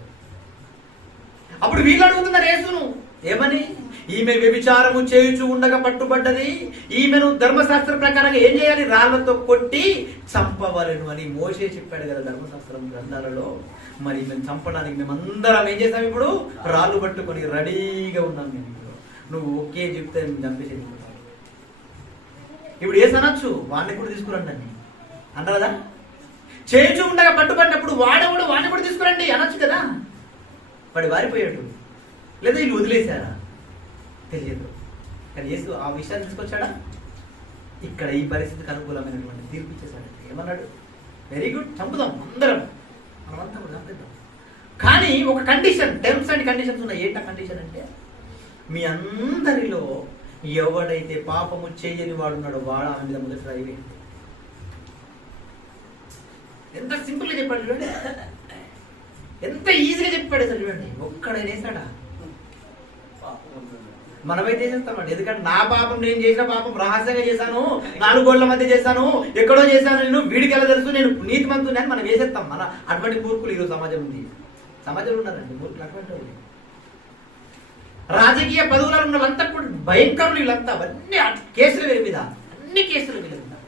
అప్పుడు వీళ్ళు అడుగుతున్నారు యేసును ఏమని? ఈమె వ్యభిచారము చేయుచు ఉండగా పట్టుబడ్డది, ఈమెను ధర్మశాస్త్రం ప్రకారంగా ఏం చేయాలి? రాళ్లతో కొట్టి చంపవలెను అని మోషే చెప్పాడు కదా ధర్మశాస్త్రం గ్రంథాలలో. మరి ఈమెను చంపడానికి మేమందరం ఏం చేసాం? ఇప్పుడు రాళ్ళు పట్టుకొని రెడీగా ఉన్నాం. మేము నువ్వు ఓకే చెప్తే చంపేసి ఇప్పుడు ఏ అనొచ్చు? వాడిని కూడా తీసుకురండి అని అంటారు కదా. చేయుచు ఉండగా పట్టుబడినప్పుడు వాడిని కూడా తీసుకురండి అనొచ్చు కదా. వాడు వారిపోయాడు, లేదా వీళ్ళు వదిలేశారా తెలియదు. కానీ యేసు ఆ విషయాన్ని తీసుకొచ్చాడా? ఇక్కడ ఈ పరిస్థితికి అనుకూలమైనటువంటి తీర్పు ఇచ్చేసాడు. ఏమన్నాడు? వెరీ గుడ్, చంపుదాం అందరం, మనమంతా కూడా చంపేద్దాం. కానీ ఒక కండిషన్, టర్మ్స్ అండ్ కండిషన్స్ ఉన్నాయి. ఏంటి ఆ కండిషన్ అంటే, మీ అందరిలో ఎవడైతే పాపము చేయని వాడున్నాడో వాడు ఆమె మీద మొదటి రాయి వేయండి. ఎంత సింపుల్ గా చెప్పాడు చూడండి, ఎంత ఈజీగా చెప్పాడు అసలు చూడండి. ఒక్కడైనా వేసాడా? మనమైతే చేస్తామండి. ఎందుకంటే నా పాపం, నేను చేసిన పాపం రహస్యంగా చేశాను, 4 గోళ్ల మధ్య చేశాను, ఎక్కడో చేశాను, నేను వీడికి ఎలా తెలుసు, నేను నీతిమంతుని అని మనం వేసేస్తాం. మన అటువంటి మూర్ఖులు ఈరోజు సమాజం ఉంది. సమాజంలో ఉన్నారండి మూర్ఖులు అటువంటి వాళ్ళు. రాజకీయ పదవులలో ఉన్న వాళ్ళంతా కూడా భయంకరులు. వీళ్ళంతా అన్ని కేసుల మీద, అన్ని కేసుల మీద ఉన్నారు.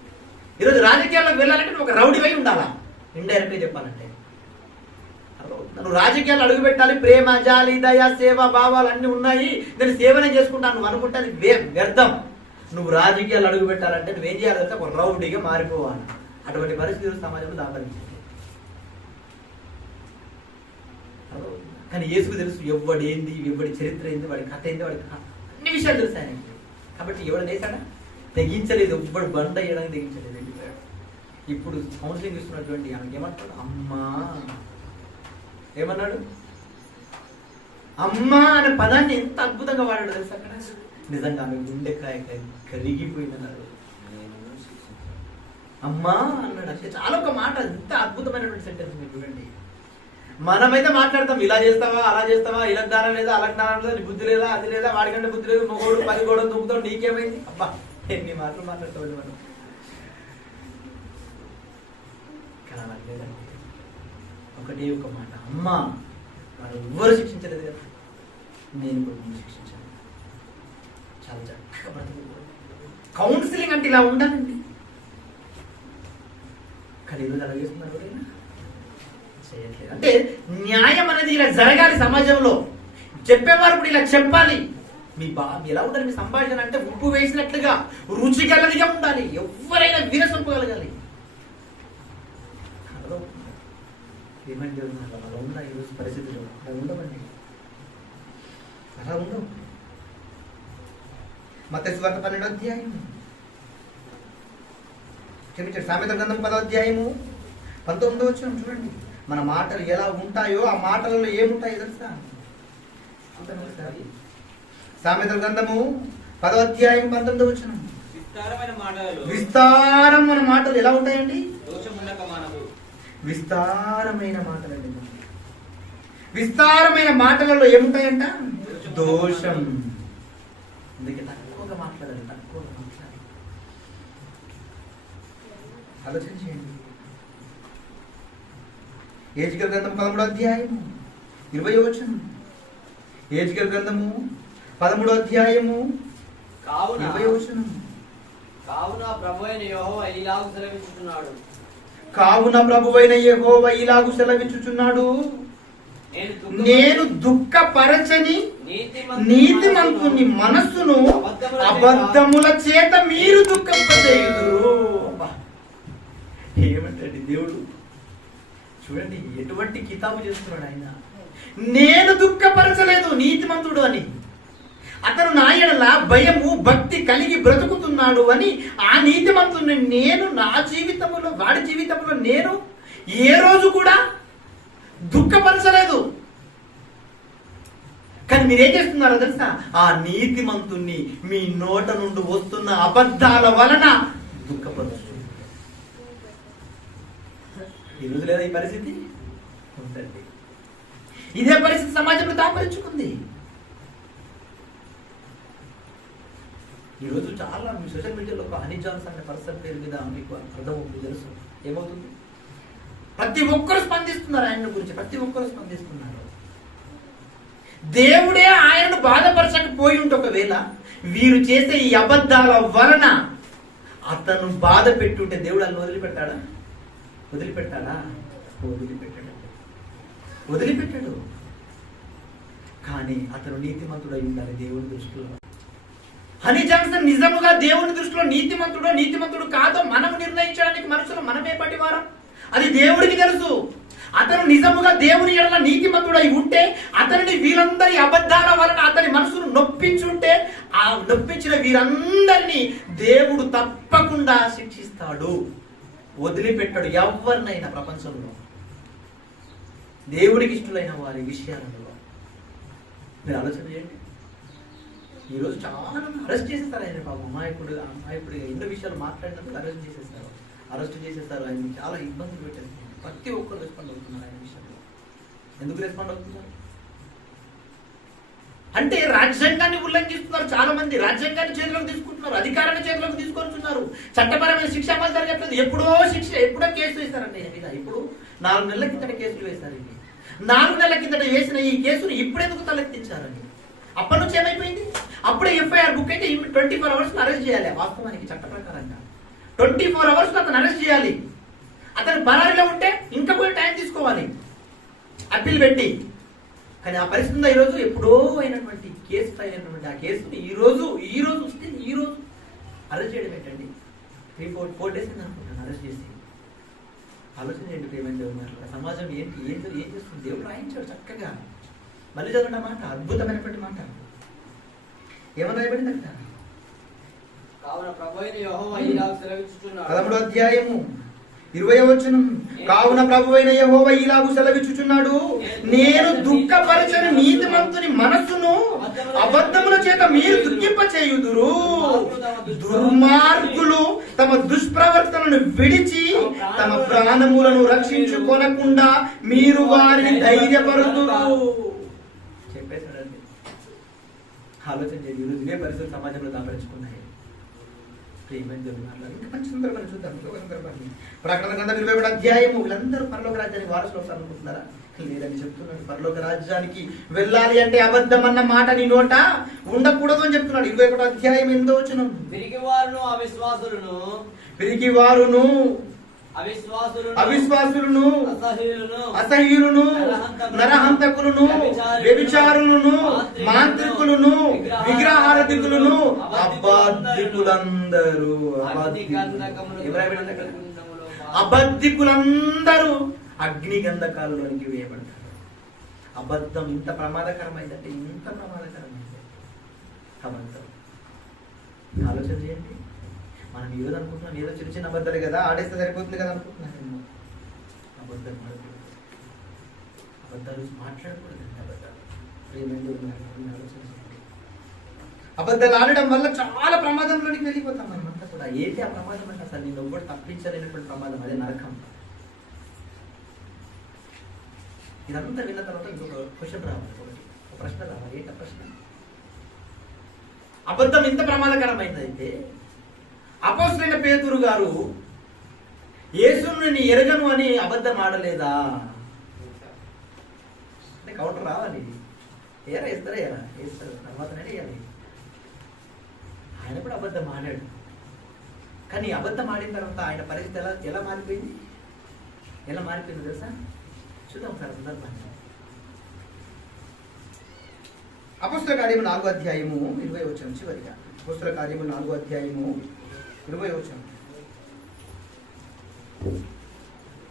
ఈరోజు రాజకీయాల్లోకి వెళ్ళాలంటే ఒక రౌడీ వై ఉండాలా? ఇండైరెక్ట్ గా చెప్పాలంటే నువ్వు రాజకీయాలు అడుగు పెట్టాలి. ప్రేమ, జాలి, దయ, సేవ భావాలు అన్ని ఉన్నాయి, నేను సేవనే చేసుకుంటాను నువ్వు అనుకుంటే అది వ్యర్థం. నువ్వు రాజకీయాలు అడుగు పెట్టాలంటే నువ్వేం చేయాలి? ఒక రౌడీగా మారిపోవాలి. అటువంటి పరిస్థితులు సమాజంలో దాపరించింది. కానీ యేసుకు తెలుసు ఎవడేంది, ఎవడి చరిత్ర ఏంది, వాడి కథ ఏంది, వాడి అన్ని విషయాలు తెలుసు ఆయనకి. కాబట్టి ఎవడు వేసాడా తెగించలేదు, ఎవ్వడు బండ వేయడానికి తెగించలేదు. ఇప్పుడు కౌన్సిలింగ్ ఇస్తున్నటువంటి ఆమెకి ఏమంటాడు? అమ్మా ఏమన్నాడు? అమ్మా అనే పదాన్ని ఎంత అద్భుతంగా వాడాడు తెలుసు అక్కడ. నిజంగా ఆమె గుండెకాయ కరిగిపోయిందన్నాడు. అమ్మా అన్నాడు. అంటే చాలా ఒక మాట, ఎంత అద్భుతమైనటువంటి సెంటెన్స్ మీరు చూడండి. మనమైతే మాట్లాడతాం, ఇలా చేస్తావా, అలా చేస్తావా, ఇలా జ్ఞానం లేదా, అలా జ్ఞానం లేదా, బుద్ధి లేదా, అది లేదా, వాడికంటే బుద్ధి లేదు, మొగోడు పది కూడా దూకుతాడు, నీకేమైంది? అబ్బా ఎన్ని మాటలు మాట్లాడతామండి మనం. కానీ అలా లేదండి. ఒకటే ఒక మాట, అమ్మా వాడు ఎవ్వరు శిక్షించలేదు కదా, నేను కూడా నిన్ను శిక్షించాను. చాలా చక్కగా బ్రతుకు. కౌన్సిలింగ్ అంటే ఇలా ఉండాలండి. కానీ ఈరోజు అలా చేస్తున్నారు ఎవరైనా చేయట్లేదు. అంటే న్యాయం అనేది ఇలా జరగాలి సమాజంలో. చెప్పేవారు కూడా ఇలా చెప్పాలి. మీ ఎలా ఉండాలి మీ సంభాషణ అంటే ఉప్పు వేసినట్లుగా రుచిగలదిగా ఉండాలి. ఎవరైనా వినసొంపగలగాలి. ఏమంటే అలా ఉందా ఈరోజు పరిస్థితులు? అలా ఉండవండి, అలా ఉండవు. మత్తయి సువార్త 12వ అధ్యాయం, క్షమించండి, సామెతల గ్రంథం 10వ అధ్యాయము 19వ వచనం చూడండి. మన మాటలు ఎలా ఉంటాయో ఆ మాటలలో ఏముంటాయో తెలుసా? సామెతల గ్రంథము 10వ అధ్యాయం 19వ వచనం. విస్తారమైన మాటలు ఎలా ఉంటాయండి? విస్తారమైన మాటలండి. విస్తారమైన మాటలలో ఏముంటాయంట? దోషం. అందుకే తక్కువగా మాట్లాడాలి, తక్కువగా మాట్లాడాలి. ఆలోచన చేయండి. ఏజ్కేల్ గ్రంథం 13వ అధ్యాయము 20వ వచనం. ఏజ్కేల్ గ్రంథము 13వ అధ్యాయము 20వ వచనం. కావున ప్రభువైన యెహోవా ఇలాగు సెలవిచ్చుచున్నాడు. కావున ప్రభువైన యెహోవా ఇలాగు సెలవిచ్చుచున్నాడు, నేను దుఃఖపరచని నీతిమంతుని మనస్సును అబద్ధముల చేత మీరు దుఃఖపరచెయ్యుదురు. ఏమంటండి దేవుడు చూడండి ఎటువంటి కితాబు చేస్తున్నాడు ఆయన. నేను దుఃఖపరచలేదు నీతిమంతుడు అని. అతను నా యెడల భయము భక్తి కలిగి బ్రతుకుతున్నాడు అని ఆ నీతిమంతుడిని నేను నా జీవితంలో, వాడి జీవితంలో నేను ఏ రోజు కూడా దుఃఖపరచలేదు. కానీ మీరేం చేస్తున్నారో తెలుసా? ఆ నీతిమంతుణ్ణి మీ నోట నుండి వస్తున్న అబద్ధాల వలన దుఃఖపరుస్తుంది. ఈరోజు లేదా ఈ పరిస్థితి? ఉందండి. ఇదే పరిస్థితి సమాజంలో దాపరించుకుంది. ఈరోజు చాలా మీ సోషల్ మీడియాలో ఒక హనీ జాన్స్ అనే పర్సన్ పేరు మీద మీకు అర్థం అవుతుంది, తెలుసు ఏమవుతుంది? ప్రతి ఒక్కరు స్పందిస్తున్నారు ఆయన గురించి, ప్రతి ఒక్కరు స్పందిస్తున్నారు. దేవుడే ఆయనను బాధపరచకపోయి ఉంటే ఒకవేళ వీరు చేసే ఈ అబద్ధాల వలన అతను బాధ పెట్టుంటే దేవుడు అతను వదిలిపెట్టాడా? వదిలిపెట్టాడా? వదిలిపెట్టాడు. కానీ అతను నీతిమంతుడై ఉండాలి దేవుని దృష్టిలో. హనీ జాన్సన్ నిజముగా దేవుని దృష్టిలో నీతిమంతుడు కాదో మనం నిర్ణయించడానికి మనుషులు మనమే పట్టివారం. అది దేవుడికి తెలుసు. అతను నిజముగా దేవుని యెడల నీతిమంతుడై ఉంటే అతనిని వీరందరి అబద్ధాల వలన అతని మనసును నొప్పించుంటే ఆ నొప్పించిన వీరందరినీ దేవుడు తప్పకుండా శిక్షిస్తాడు, వదిలిపెట్టాడు ఎవరినైనా ప్రపంచంలో. దేవుడికి ఇష్టలైన వారి విషయాలలో మీరు ఆలోచన చేయండి. ఈరోజు చాలా అరెస్ట్ చేసేస్తారు ఆయన. పాపం అమాయకుడు ఎన్నో విషయాలు మాట్లాడినప్పుడు అరెస్ట్ చేసేస్తారు ఆయన. చాలా ఇబ్బందులు పెట్టేస్తారు. ప్రతి ఒక్కరు రెస్పాండ్ అవుతున్నారు ఆయన విషయంలో. ఎందుకు రెస్పాండ్ అవుతున్నారు అంటే రాజ్యాంగాన్ని ఉల్లంఘిస్తున్నారు. చాలా మంది రాజ్యాంగాన్ని చేతిలోకి తీసుకుంటున్నారు, అధికారాన్ని చేతిలోకి తీసుకొస్తున్నారు. చట్టపరమైన శిక్ష అమలు జరగట్లేదు. ఎప్పుడో కేసు వేస్తారండి మీద. ఇప్పుడు 4 నెలల కిందట కేసులు వేస్తారు. 4 నెలల కిందట వేసిన ఈ కేసును ఇప్పుడెందుకు తలెత్తించారండి? అప్పటి నుంచి ఏమైపోయింది? అప్పుడే ఎఫ్ఐఆర్ బుక్ అయితే 24 hours అరెస్ట్ చేయాలి. వాస్తవానికి చట్ట ప్రకారంగా 24 hours అతను అరెస్ట్ చేయాలి. అతను పరారీలో ఉంటే ఇంకా కూడా టైం తీసుకోవాలి అప్పీల్ పెట్టి. కానీ ఆ పరిస్థితి ఈరోజు ఎప్పుడో అయినటువంటి కేసు ఫైల్ అయినటువంటి ఆ కేసుని ఈ రోజు అరెస్ట్ చేయడం ఏంటండి? 3-4 days అనుకుంటాను అరెస్ట్ చేసి. ఆలోచన చేయండి ప్రేమైన దేవుని మాటలు. సమాజం ఏంటి ఏం చేస్తుంది? దేవుడు రాయించాడు చక్కగా. మళ్ళీ చదవడం మాట, అద్భుతమైనటువంటి మాట. ఏమని రాయబడిందంట? కావున ప్రభువైన యెహోవా ఇలాగ సెలవిచ్చుచున్నాడు. 13వ అధ్యాయము 20వ వచనం. కావున ప్రభువైన యెహోవా ఇలాగు సెలవిచ్చుచున్నాడు, నేను దుఃఖపరచని నీతిమంతుని మనస్సును అబద్ధముల చేత మీరు దుఃఖింపచేయుదురు. దుర్మార్గులు తమ దుష్ప్రవర్తనను విడిచి తమ ప్రాణములను రక్షించుకొనకుండా మీరు వారిని ధైర్యపరుదురు. చెప్పేశాడండి. ఆలోచన చేయండి. ఈరోజు ఇదే పరిస్థితులు సమాజంలో దాపరించుకున్నాయి. ఇంకా మంచి సందర్భాన్ని చూద్దాం. ప్రకటన గ్రంథం 21వ అధ్యాయము. వీళ్ళందరూ పరలోక రాజ్యానికి వారసులు అవుతారు అనుకుంటున్నారా? లేదని చెప్తున్నాడు. పరలోక రాజ్యానికి వెళ్ళాలి అంటే అబద్ధం అన్న మాట నీ నోట ఉండకూడదు అని చెప్తున్నాడు. 21వ అధ్యాయం 8వ వచనం. పిరికివారును అవిశ్వాసులను అవిశ్వాసులను అసహ్యులను నరహంతకులను వ్యభిచారులను మాంత్రికులను విగ్రహారాధికులను అబద్ధికులందరూ అగ్ని గంధకాలలోనికి వేయబడతారు. అబద్ధం ఇంత ప్రమాదకరమైందంటే ఇంత ప్రమాదకరమైంది అబద్ధం. ఆలోచన చేయండి. మనం ఈరోజు అనుకుంటున్నాం ఏదో చిన్న చిన్న అబద్ధాలు కదా, ఆడేస్తే సరిపోతుంది కదా అనుకుంటున్నాను. అబద్ధాలు ఆడకూడదు, అబద్ధాలు మాట్లాడకూడదండి. ఆలోచన చేయండి. అబద్ధాలు ఆడడం వల్ల చాలా ప్రమాదంలోనికి వెళ్ళిపోతాం మనమంతా కూడా. ఏంటి ఆ ప్రమాదం అంటే అసలు నేను ఒక్కటి తప్పించలేనటువంటి ప్రమాదం, అదే నరకం. ఇదంతా విన్న తర్వాత ఇంకొక క్వశ్చన్ రావాలి, ఒక ప్రశ్న రావాలి. ఏంటి ప్రశ్న? అబద్ధం ఇంత ప్రమాదకరమైందైతే అపోస్తలుడైన పేతురు గారు యేసును నేను ఎరగను అని అబద్ధం ఆడలేదా? అంటే కౌంటర్ రావాలి. వేస్తారా వేస్తారు, తర్వాతనే వేయాలి. ఆయన కూడా అబద్ధం ఆడాడు. కానీ అబద్ధం ఆడిన తర్వాత ఆయన పరిస్థితి ఎలా మారిపోయింది? ఎలా మారిపోయింది తెలుసా? చూద్దాం సార్ సందర్భాన్ని. అపోస్తల కార్యము 4వ అధ్యాయము 20వ వచనం చివరిగా. అపోస్తల కార్యము 4వ అధ్యాయము 20వ వచనం.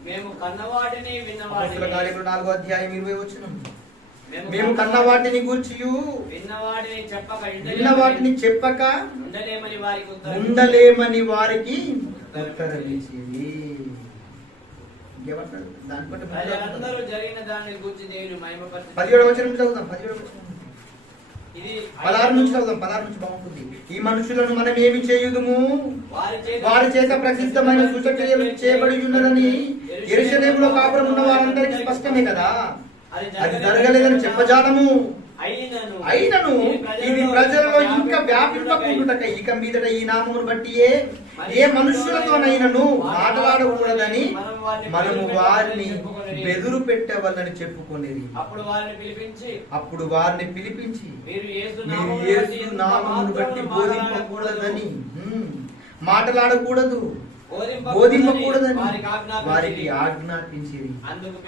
మేము కన్నవాటిని అపోస్తల కార్యము 4వ అధ్యాయం 20వ వచనం. మేము కన్నవాటిని గూర్చియు విన్నవాటిని చెప్పక ఉండలేమని వారికి ఉత్తరమిచ్చింది. ఇంకేమంటాడు? దాని బట్టి 17వ వచనం చదువుదాం. 17వ వచనం 16 నుంచి చదువుదాం. 16 నుంచి బాగుంటుంది. ఈ మనుషులను మనం ఏమి చేయుదుము? వారి చేత ప్రసిద్ధమైన సూచక్రియలు చేయబడి ఉన్నదని యెరూషలేములో కాపురం ఉన్న వారందరికీ స్పష్టమే కదా. అది జరగలేదని చెప్పజాలము. అయినను ఇది ప్రజలలో ఇంకా వ్యాపింపకుండుటకై ఇక మీదట ఈ నామమును బట్టి ఏ మనుష్యులతోనైనను మాట్లాడకూడదని మనము వారిని బెదురు పెట్టవలని చెప్పుకునేది. అప్పుడు వారిని పిలిపించి మీరు యేసు నామమును బట్టి బోధింపకూడదని, మాట్లాడకూడదు, బోధింపకూడదని వారికి ఆజ్ఞాపించింది.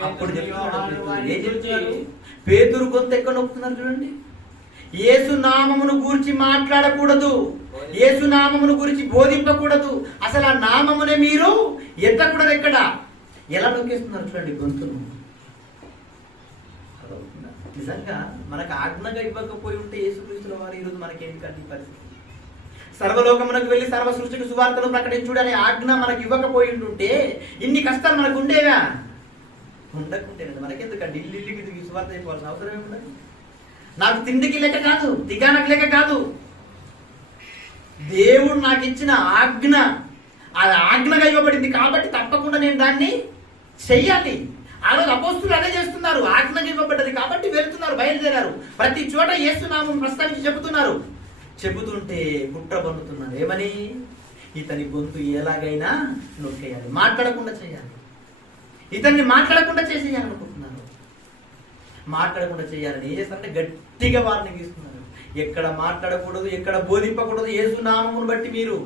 అప్పుడు చెప్తున్నాడు, పేతురు గొంతు ఎక్కడ నొక్కుతున్నారు చూడండి. యేసు నామమును గురించి మాట్లాడకూడదు, యేసు నామమును గురించి బోధింపకూడదు, అసలు ఆ నామమునే మీరు ఎత్తకూడదు. ఎక్కడ ఎలా నొక్కేస్తున్నారు చూడండి గొంతును. నిజంగా మనకు ఆజ్ఞగా ఇవ్వకపోయి ఉంటే యేసుక్రీస్తుల వారు ఈరోజు మనకేంటి పరిస్థితి? సర్వలోకమునకు వెళ్ళి సర్వ సృష్టికి సువార్తను ప్రకటించుడు అనే ఆజ్ఞ మనకు ఇవ్వకపోయి ఉంటే ఇన్ని కష్టాలు మనకు ఉండేవా? ఉండకుంటేనండి. మనకెందుకండి ఇల్లుకి తిరిగి సువార్త అయిపోవాల్సిన అవసరం ఏముండదు. నాకు తిండికి లెక్క కాదు, తిగానకు లెక్క కాదు. దేవుడు నాకు ఇచ్చిన ఆజ్ఞ, అది ఆజ్ఞగా ఇవ్వబడింది కాబట్టి తప్పకుండా నేను దాన్ని చెయ్యాలి. ఆ రోజు అపోస్తులు అదే చేస్తున్నారు. ఆజ్ఞగా ఇవ్వబడ్డది కాబట్టి వెళ్తున్నారు, బయలుదేరారు. ప్రతి చోట యేసునామం ప్రస్తావించి చెబుతున్నారు. చెబుతుంటే కుట్ర పన్నుతున్నారు. ఏమని? ఇతని గొంతు ఎలాగైనా నొక్కేయాలి, మాట్లాడకుండా చేయాలి, ఇతన్ని మాట్లాడకుండా చేసేయాలనుకుంటున్నారు. మాట్లాడకుండా చేయాలని ఏం చేస్తారంటే గట్టిగా వారిని గీస్తున్నారు. ఎక్కడ మాట్లాడకూడదు, ఎక్కడ బోధింపకూడదు, యేసు నామమును బట్టి మీరు.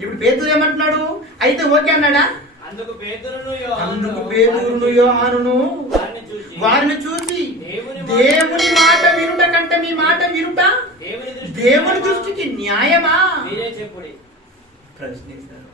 ఇప్పుడు పేతురు ఏమంటున్నాడు? అయితే ఓకే అన్నాడా? అందుకు పేతురును యోహానును వారిని చూసి దేవుని మాట వినుట కంటే మీ మాట వినుట దేవుని దృష్టికి న్యాయమా ప్రశ్నిస్తారు.